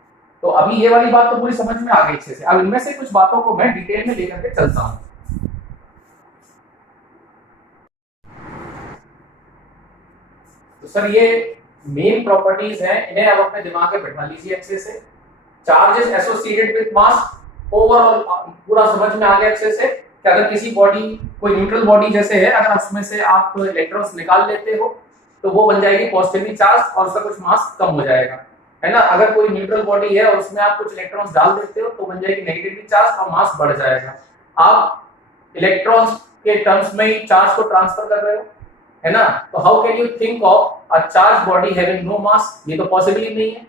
तो अभी ये वाली बात तो पूरी समझ में आ गई अच्छे से। अब इनमें से कुछ बातों को मैं डिटेल में लेकर के चलता हूं। तो सर ये मेन प्रॉपर्टीज हैं, इन्हें आप अपने दिमाग में बैठा लीजिए अच्छे से। Charge is associated with mass, overall पूरा समझ में आ गया अच्छे से कि अगर किसी बॉडी, कोई न्यूट्रल बॉडी जैसे है, अगर उसमें से आप इलेक्ट्रॉन्स निकाल लेते हो तो वो बन जाएगी पॉजिटिवली चार्ज और उसका कुछ मास कम हो जाएगा, है ना। अगर कोई न्यूट्रल बॉडी है और उसमें आप कुछ इलेक्ट्रॉन्स डाल देते हो तो बन जाएगी नेगेटिवली चार्ज और मास बढ़ जाएगा। आप इलेक्ट्रॉन्स के टर्म्स में ही चार्ज को ट्रांसफर कर रहे हो, है ना। तो how can you think of a charge body having no mass, ये तो पॉसिबल ही नहीं है।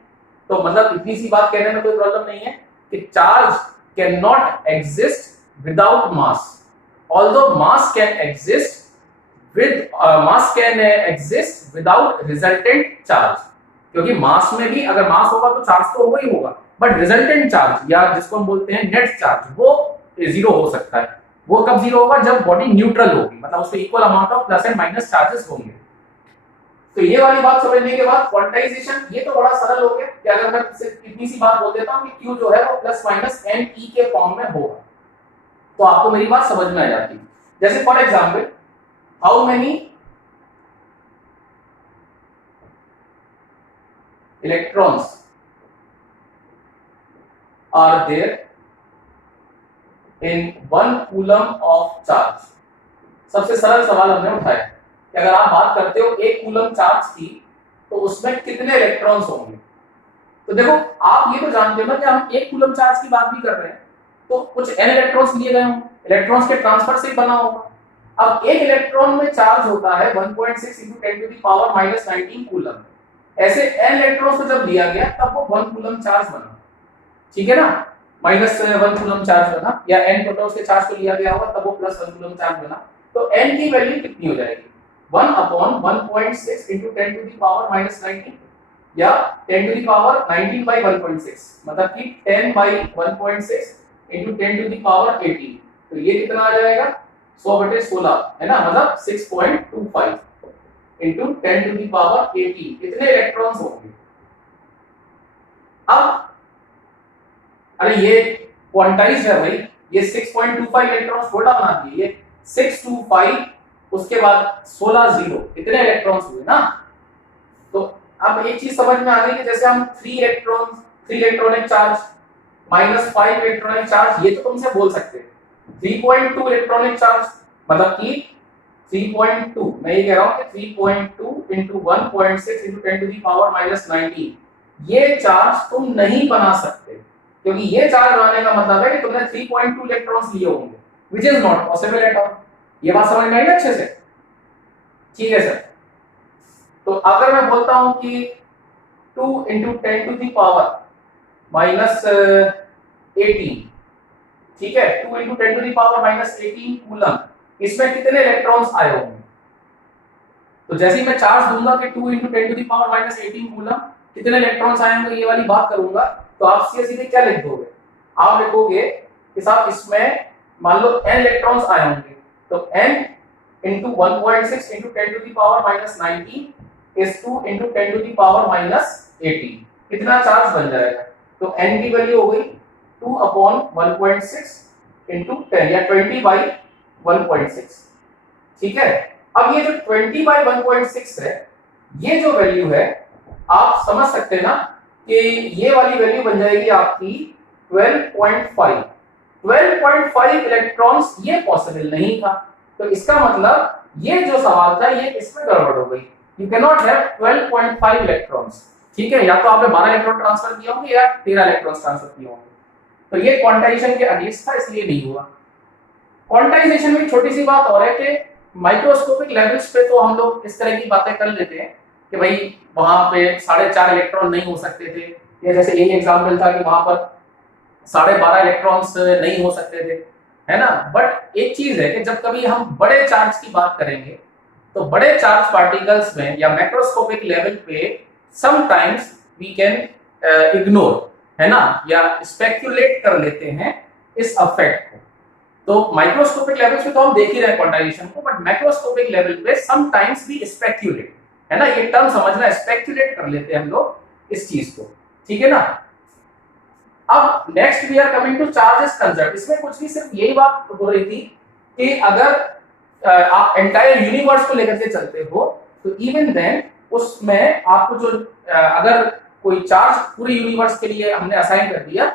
तो मतलब इतनी सी बात कहने में कोई प्रॉब्लम नहीं है कि charge can not exist without mass, although mass can exist with mass can exist without resultant charge, क्योंकि मास में भी अगर मास होगा तो चार्ज तो होगा ही होगा, बट रिजल्टेंट चार्ज या जिसको हम बोलते हैं नेट चार्ज, वो जीरो हो सकता है। वो कब जीरो होगा? जब बॉडी न्यूट्रल होगी, मतलब उसमें equal amount of plus and minus charges होंगे। तो ये वाली बात समझने के बाद क्वांटाइजेशन, ये तो बड़ा सरल हो गया कि अगर मैं सिर्फ इतनी सी बात बोल देता हूं कि Q जो है वो प्लस माइनस एन ई के फॉर्म में होगा, तो आपको मेरी बात समझ में आ जाती है। जैसे for example, how many electrons are there in 1 coulomb of charge. सबसे सरल सवाल हमने उठाया कि अगर आप बात करते हो 1 कूलम चार्ज की तो उसमें कितने इलेक्ट्रॉन्स होंगे। तो देखो आप ये तो जानते हो ना कि हम 1 कूलम चार्ज की बात भी कर रहे हैं, तो कुछ n इलेक्ट्रॉन्स लिए गए होंगे, इलेक्ट्रॉन्स के ट्रांसफर से ही बना होगा। अब एक इलेक्ट्रॉन में चार्ज होता है 1.6 × 10⁻⁻19 कूलम। ऐसे n इलेक्ट्रॉन्स को जब लिया गया तब वो 1 कूलम चार्ज बना, ठीक है ना। -1 कूलम चार्ज बना, या n प्रोटॉन्स के चार्ज को लिया गया होगा तब वो +1 कूलम चार्ज बना। तो n की वैल्यू कितनी हो जाएगी? 1/1.6 × 10⁻⁻19 या 10⁻19/1.6, मतलब कि 10/1.6 × 10⁻18। तो ये कितना आ जाएगा? 100/16, है ना, मतलब 6.25 × 10⁻18। कितने इलेक्ट्रॉन्स होंगे? अब अरे ये क्वांटाइज्ड है भाई, ये 6.25 इलेक्ट्रॉन्स थोड़ा बना दिए, ये 625 उसके बाद 16 0, इतने इलेक्ट्रॉन्स हुए ना। तो अब एक चीज समझ में आ गई कि जैसे हम 3 इलेक्ट्रॉनिक चार्ज -5 इलेक्ट्रॉनिक चार्ज, ये तो तुमसे बोल सकते हैं। 3.2 इलेक्ट्रॉनिक चार्ज, मतलब कि 3.2, मैं ये कह रहा हूं कि 3.2 × 1.6 × 10⁻⁻19 ये चार्ज तुम नहीं बना सकते, क्योंकि ये चार्ज बनाने का मतलब है कि तुमने 3.2 इलेक्ट्रॉन्स लिए होंगे, which is not possible at all. ये बात समझ में आई अच्छे से? ठीक है सर। तो अगर मैं बोलता हूं कि 2 × 10⁻⁻18, ठीक है, 2 × 10⁻⁻18 कूलम, इसमें कितने इलेक्ट्रॉन्स आए होंगे? तो जैसे ही मैं चार्ज दूंगा कि 2 × 10⁻⁻18 कूलम, कितने इलेक्ट्रॉन्स आएंगे, ये वाली बात करूंगा, तो आप सीधे क्या लिख दोगे? आप लिखोगे कि साहब इसमें मान लो n इलेक्ट्रॉन्स आए होंगे, तो n × 1.6 × 10⁻⁻19 is 2 × 10⁻⁻18, कितना चार्ज बन जाएगा? तो n की वैल्यू हो गई 2/1.6 × 10 या 20/1.6, ठीक है। अब ये जो 20/1.6 है, ये जो वैल्यू है, आप समझ सकते हैं ना कि ये वाली वैल्यू बन जाएगी आपकी 12.5 इलेक्ट्रॉन्स। ये पॉसिबल नहीं था, तो इसका मतलब ये जो सवाल था ये इसमें गड़बड़ हो गई। You can not have 12.5 electrons, ठीक है, या तो आपने 12 इलेक्ट्रॉन ट्रांसफर किए होंगे या 13 इलेक्ट्रॉन ट्रांसफर किए होंगे, तो ये क्वांटाइजेशन के अगेंस्ट था, इसलिए नहीं हुआ। क्वांटाइजेशन में छोटी सी बात और है कि माइक्रोस्कोपिक लेवल्स पे तो हम लोग इस तरह की बातें कर लेते हैं कि भाई वहां पे 4.5 इलेक्ट्रॉन नहीं हो सकते थे, या जैसे यही एग्जाम्पल था कि वहां पर 12.5 इलेक्ट्रॉन्स नहीं हो सकते थे, है ना। बट एक चीज है कि जब कभी हम बड़े चार्ज की बात करेंगे तो बड़े चार्ज पार्टिकल्स में या मैक्रोस्कोपिक लेवल पे समटाइम्स वी कैन इग्नोर, है ना, या स्पेक्युलेट कर लेते हैं इस अफेक्ट को। तो माइक्रोस्कोपिक लेवल पे तो हम देख ही रहे क्वांटाइजेशन को, बट मैक्रोस्कोपिक लेवल पे समटाइम्स वी स्पेक्युलेट, है ना, ये टर्म समझना, स्पेक्युलेट कर लेते हैं हम लोग इस चीज को, ठीक है ना। अब next we are coming to charges conserve. इसमें कुछ भी सिर्फ यही बात हो रही थी कि अगर आप एंटायर यूनिवर्स को लेकर के चलते हो तो इवन देन उसमें आपको जो अगर कोई चार्ज पूरे यूनिवर्स के लिए हमने असाइन कर दिया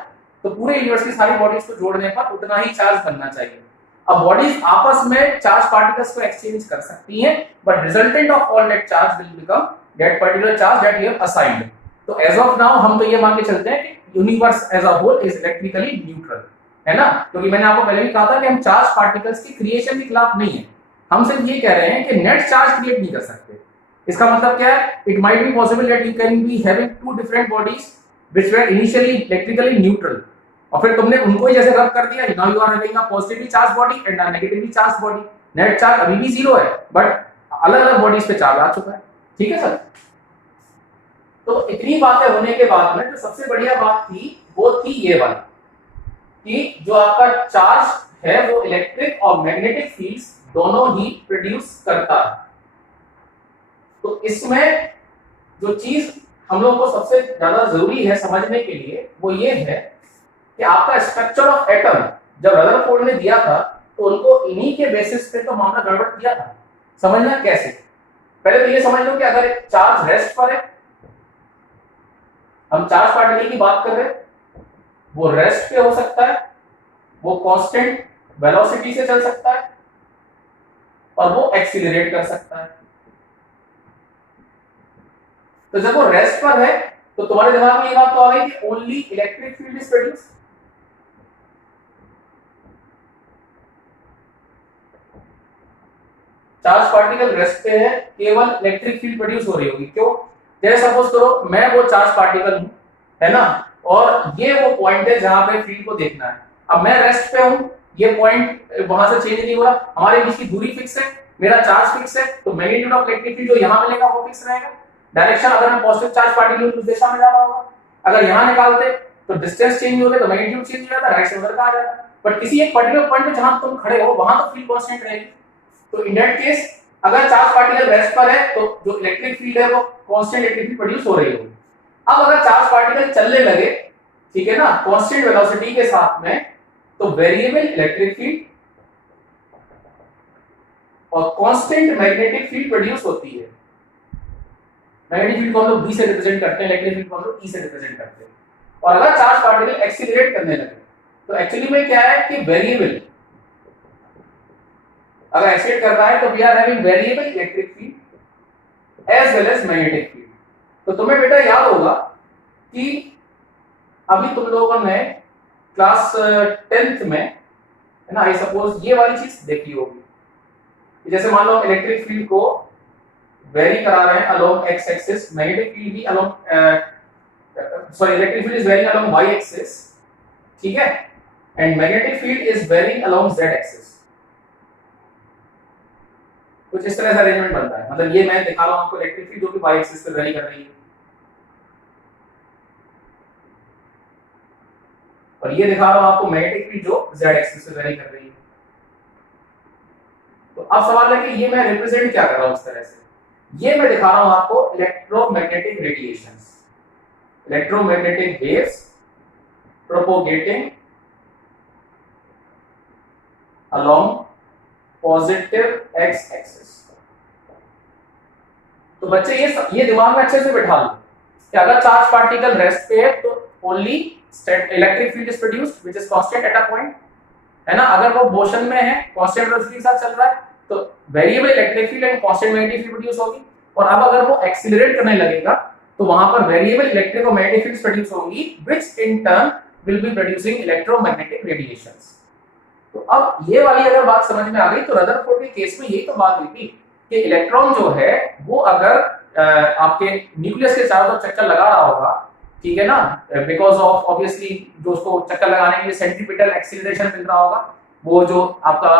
तो पूरे यूनिवर्स की सारी बॉडीज को जोड़ने पर उतना ही चार्ज बनना चाहिए। अब बॉडीज आपस में चार्ज पार्टिकल्स को एक्सचेंज कर सकती हैं, but resultant of all that charge will become that particular charge that you have assigned. तो एज ऑफ नाउ हम तो ये मान के चलते हैं कि universe as a whole is electrically neutral, है ना, क्योंकि मैंने आपको पहले भी कहा था कि हम चार्ज पार्टिकल्स की क्रिएशन के खिलाफ नहीं है, हम सिर्फ ये कह रहे हैं कि नेट चार्ज क्रिएट नहीं कर सकते। इसका मतलब क्या है, it might be possible that you can be having two different bodies which were initially electrically neutral, और फिर तुमने उनको ही जैसे रब कर दिया, now you are having a positively charge body and a negatively charge body. Net charge अभी भी जीरो है, बट अलग अलग बॉडीज पे चार्ज आ चुका है, ठीक है सर। तो इतनी बातें होने के बाद में जो सबसे बढ़िया बात थी वो थी ये वाली, कि जो आपका चार्ज है वो इलेक्ट्रिक और मैग्नेटिक फील्ड्स दोनों ही प्रोड्यूस करता है। तो इसमें जो चीज हम लोग को सबसे ज्यादा जरूरी है समझने के लिए वो ये है कि आपका स्ट्रक्चर ऑफ एटम जब रदरफोर्ड ने दिया था तो उनको इन्हीं के बेसिस पे तो मामला गड़बड़ किया था। समझना कैसे, पहले तो ये समझ लो कि अगर एक चार्ज रेस्ट पर है, हम चार्ज पार्टिकल की बात कर रहे हैं, वो रेस्ट पे हो सकता है, वो कांस्टेंट वेलोसिटी से चल सकता है और वो एक्सीलरेट कर सकता है। तो जब वो रेस्ट पर है तो तुम्हारे दिमाग में ये बात तो आ गई कि only electric field is produce. Charge particle rest पे है, केवल इलेक्ट्रिक फील्ड प्रोड्यूस हो रही होगी। क्यों? जैसे सपोज करो मैं वो चार्ज पार्टिकल हूं, है ना, और ये वो पॉइंट है जहां पे फील्ड को देखना है। अब मैं रेस्ट पे हूं, ये पॉइंट वहां से चेंज नहीं हो रहा, हमारे बीच की दूरी फिक्स है, मेरा चार्ज फिक्स है, तो मैग्नीट्यूड ऑफ इलेक्ट्रिक फील्ड जो यहां मिलेगा वो फिक्स रहेगा। डायरेक्शन अगर मैं पॉजिटिव चार्ज पार्टिकल उस दिशा में जा रहा होगा, अगर यहां निकालते तो डिस्टेंस चेंज होते तो मैग्नीट्यूड चेंज हो जाता, डायरेक्शन उधर का आ जाता। बट किसी एक पर्टिकुलर पॉइंट पे जहां तुम खड़े हो वहां तो फील्ड कांस्टेंट रहेगी। तो इन दैट केस अगर चार्ज पार्टिकल रेस्ट पर है तो जो इलेक्ट्रिक फील्ड है वो कांस्टेंट इलेक्ट्रिक फील्ड प्रोड्यूस हो रही होगी। अब अगर चार्ज पार्टिकल चलने लगे, ठीक है ना, कांस्टेंट वेलोसिटी के साथ में, तो वेरिएबल इलेक्ट्रिक फील्ड और कांस्टेंट मैग्नेटिक फील्ड प्रोड्यूस होती है। मैग्नेटिक फील्ड को हम लोग B से रिप्रेजेंट करते हैं, इलेक्ट्रिक फील्ड को हम लोग E से रिप्रेजेंट करते हैं। और अगर चार्ज पार्टिकल एक्सीलरेट करने लगे तो एक्चुअली में क्या है कि वेरिएबल अगर एक्सीलरेट कर रहा है तो we are having variable electric field as well as magnetic field. तो तुम्हें बेटा याद होगा कि अभी तुम लोगों ने क्लास 10th में, है ना, आई सपोज ये वाली चीज देखी होगी। जैसे मान लो इलेक्ट्रिक फील्ड को वेरी करा रहे हैं along X axis, magnetic field भी along sorry electric field is varying along Y axis, ठीक है, and magnetic field is varying along Z axis. कुछ इस तरह से अरेंजमेंट बनता है, मतलब ये मैं दिखा रहा हूं आपको इलेक्ट्रिक फील्ड जो कि वाई एक्सिस पे वेरी कर रही है, और ये दिखा रहा हूं आपको मैग्नेटिक फील्ड जो जेड एक्सिस पे वेरी कर रही है। तो अब सवाल है कि ये मैं रिप्रेजेंट क्या कर रहा हूं इस तरह से, ये मैं दिखा रहा हूं आपको electromagnetic radiations, electromagnetic waves propagating along positive x axis. तो बच्चे ये दिमाग में अच्छे से बिठा लो कि अगर चार्ज पार्टिकल रेस्ट पे है तो only electric field is produced which is constant at a point, है ना। अगर वो मोशन में है, कांस्टेंट वेलोसिटी के साथ चल रहा है, तो variable electric field and constant magnetic field produce होगी। और अब अगर वो एक्सीलरेट करने लगेगा तो वहां पर वेरिएबल इलेक्ट्रिक और मैग्नेटिक फील्ड्स प्रोड्यूस होंगी which in turn will be producing electromagnetic radiations. तो अब ये वाली अगर बात समझ में आ गई तो रदरफोर्ड के केस में यही तो बात हुई थी कि इलेक्ट्रॉन जो है वो अगर आपके न्यूक्लियस के चारों तरफ चक्कर लगा रहा होगा, ठीक है ना, बिकॉज ऑफ ऑब्वियसली जो उसको चक्कर लगाने के लिए सेंट्रीपिटल एक्सीलरेशन मिल रहा होगा, वो जो आपका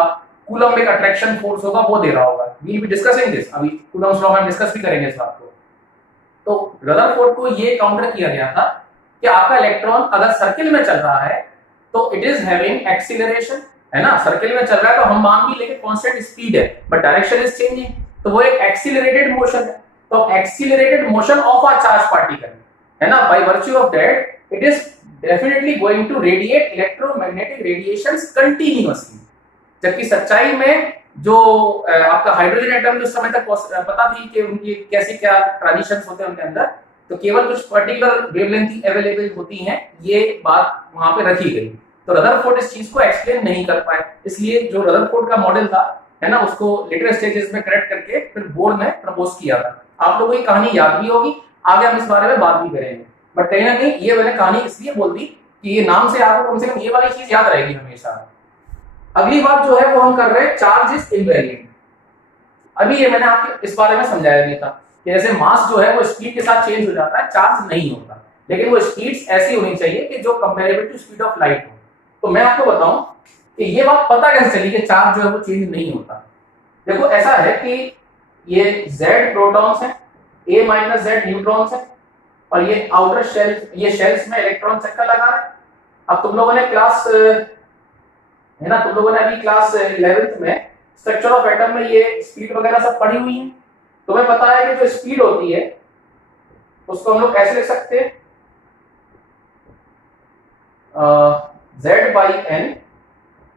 कूलम्बिक अट्रैक्शन फोर्स होगा वो दे रहा होगा। We will be discussing this, अभी कूलम्ब्स लॉ में हम डिस्कस भी करेंगे इस बात को। तो रदरफोर्ड को ये काउंटर किया गया था कि आपका इलेक्ट्रॉन अगर सर्किल में चल रहा है तो इट इज हैविंग एक्सीलरेशन, है ना, सर्किल में चल रहा है तो हम मान भी लेंगे कांस्टेंट स्पीड है बट डायरेक्शन इज चेंजिंग, तो वो एक एक्सीलरेटेड मोशन है। तो accelerated motion of a charge particle, है ना, by virtue of that it is definitely going to radiate electromagnetic radiations continuously. जबकि सच्चाई में जो आपका हाइड्रोजन एटम जो समय तक पता थी कि उनकी कैसे क्या ट्रांजिशंस होते हैं उनके अंदर, तो केवल कुछ पर्टिकुलर वेवलेंथ अवेलेबल होती हैं, ये बात वहां पे रखी गई। तो रदरफोर्ड इस चीज को एक्सप्लेन नहीं कर पाए, इसलिए जो रदरफोर्ड का मॉडल था, है ना, उसको लेटर स्टेजेस में करेक्ट करके फिर बोर्ड में प्रपोज किया था। आप लोगों को कहानी याद भी होगी, आगे हम इस बारे में बात भी करेंगे, बट कहीं ना कहीं ये मैंने कहानी इसलिए बोल दी कि ये नाम से आपको कम से कम ये वाली चीज याद रहेगी हमेशा। अगली बात जो है वो हम कर रहे हैं चार्ज इज इनवेरिएंट। अभी ये मैंने आपको इस बारे में समझाया नहीं था कि जैसे मास जो है वो स्पीड के साथ चेंज हो जाता है, चार्ज नहीं होता, लेकिन वो स्पीड्स ऐसी होनी चाहिए कि जो comparable to speed of light हो। तो मैं आपको बताऊं कि ये बात पता कैसे चली कि चार्ज जो है वो चेंज नहीं होता। देखो ऐसा है कि ये Z प्रोटॉन्स है, A माइनस Z न्यूट्रॉन्स है, और ये आउटर शेल, ये शेल्स में इलेक्ट्रॉन चक्कर लगा रहे हैं। अब तुम लोगों ने क्लास, है ना, तुम लोगों ने अभी क्लास 11th में स्ट्रक्चर ऑफ एटम में ये स्पीड वगैरह सब पढ़ी हुई है। तुम्हें पता है कि जो स्पीड होती है उसको हम लोग कैसे लिख सकते हैं, Z by n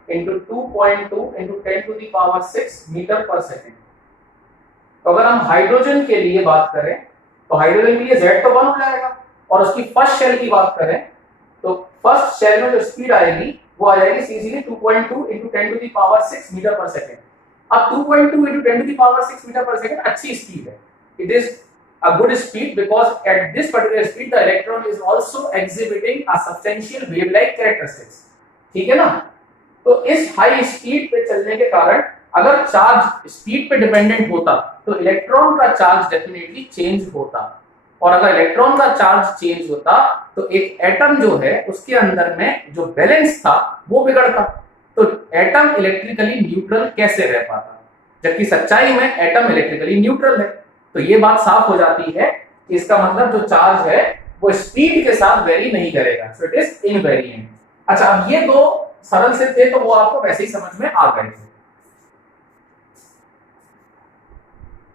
into 2.2 into 10 to the power 6 metre पर सेकेंड। तो अगर हम हाइड्रोजन के लिए बात करें तो हाइड्रोजन के लिए Z तो 1 हो जाएगा, और उसकी फर्स्ट शेल की बात करें तो फर्स्ट शेल में जो स्पीड आएगी वो आ जाएगी सीधे 2.2 into 10 to the power 6 metre पर सेकेंड। अब 2.2 into 10 to the power 6 metre पर सेकेंड अच्छी स्पीड है, इट इज a good speed because at this particular speed the electron is also exhibiting a substantial wave-like characteristics, ठीक है ना। तो इस हाई स्पीड पे चलने के कारण अगर चार्ज स्पीड पे डिपेंडेंट होता तो इलेक्ट्रॉन का चार्ज डेफिनेटली चेंज होता, और अगर इलेक्ट्रॉन का चार्ज चेंज होता तो एक एटम जो है उसके अंदर में जो बैलेंस था वो बिगड़ता, तो एटम इलेक्ट्रिकली न्यूट्रल कैसे रह पाता, जबकि सच्चाई में एटम इलेक्ट्रिकली न्यूट्रल है। तो ये बात साफ हो जाती है कि इसका मतलब जो चार्ज है वो स्पीड के साथ वेरी नहीं करेगा, सो इट इज इनवेरिएंट। अच्छा, अब ये दो सरल से थे तो वो आपको वैसे ही समझ में आ गए।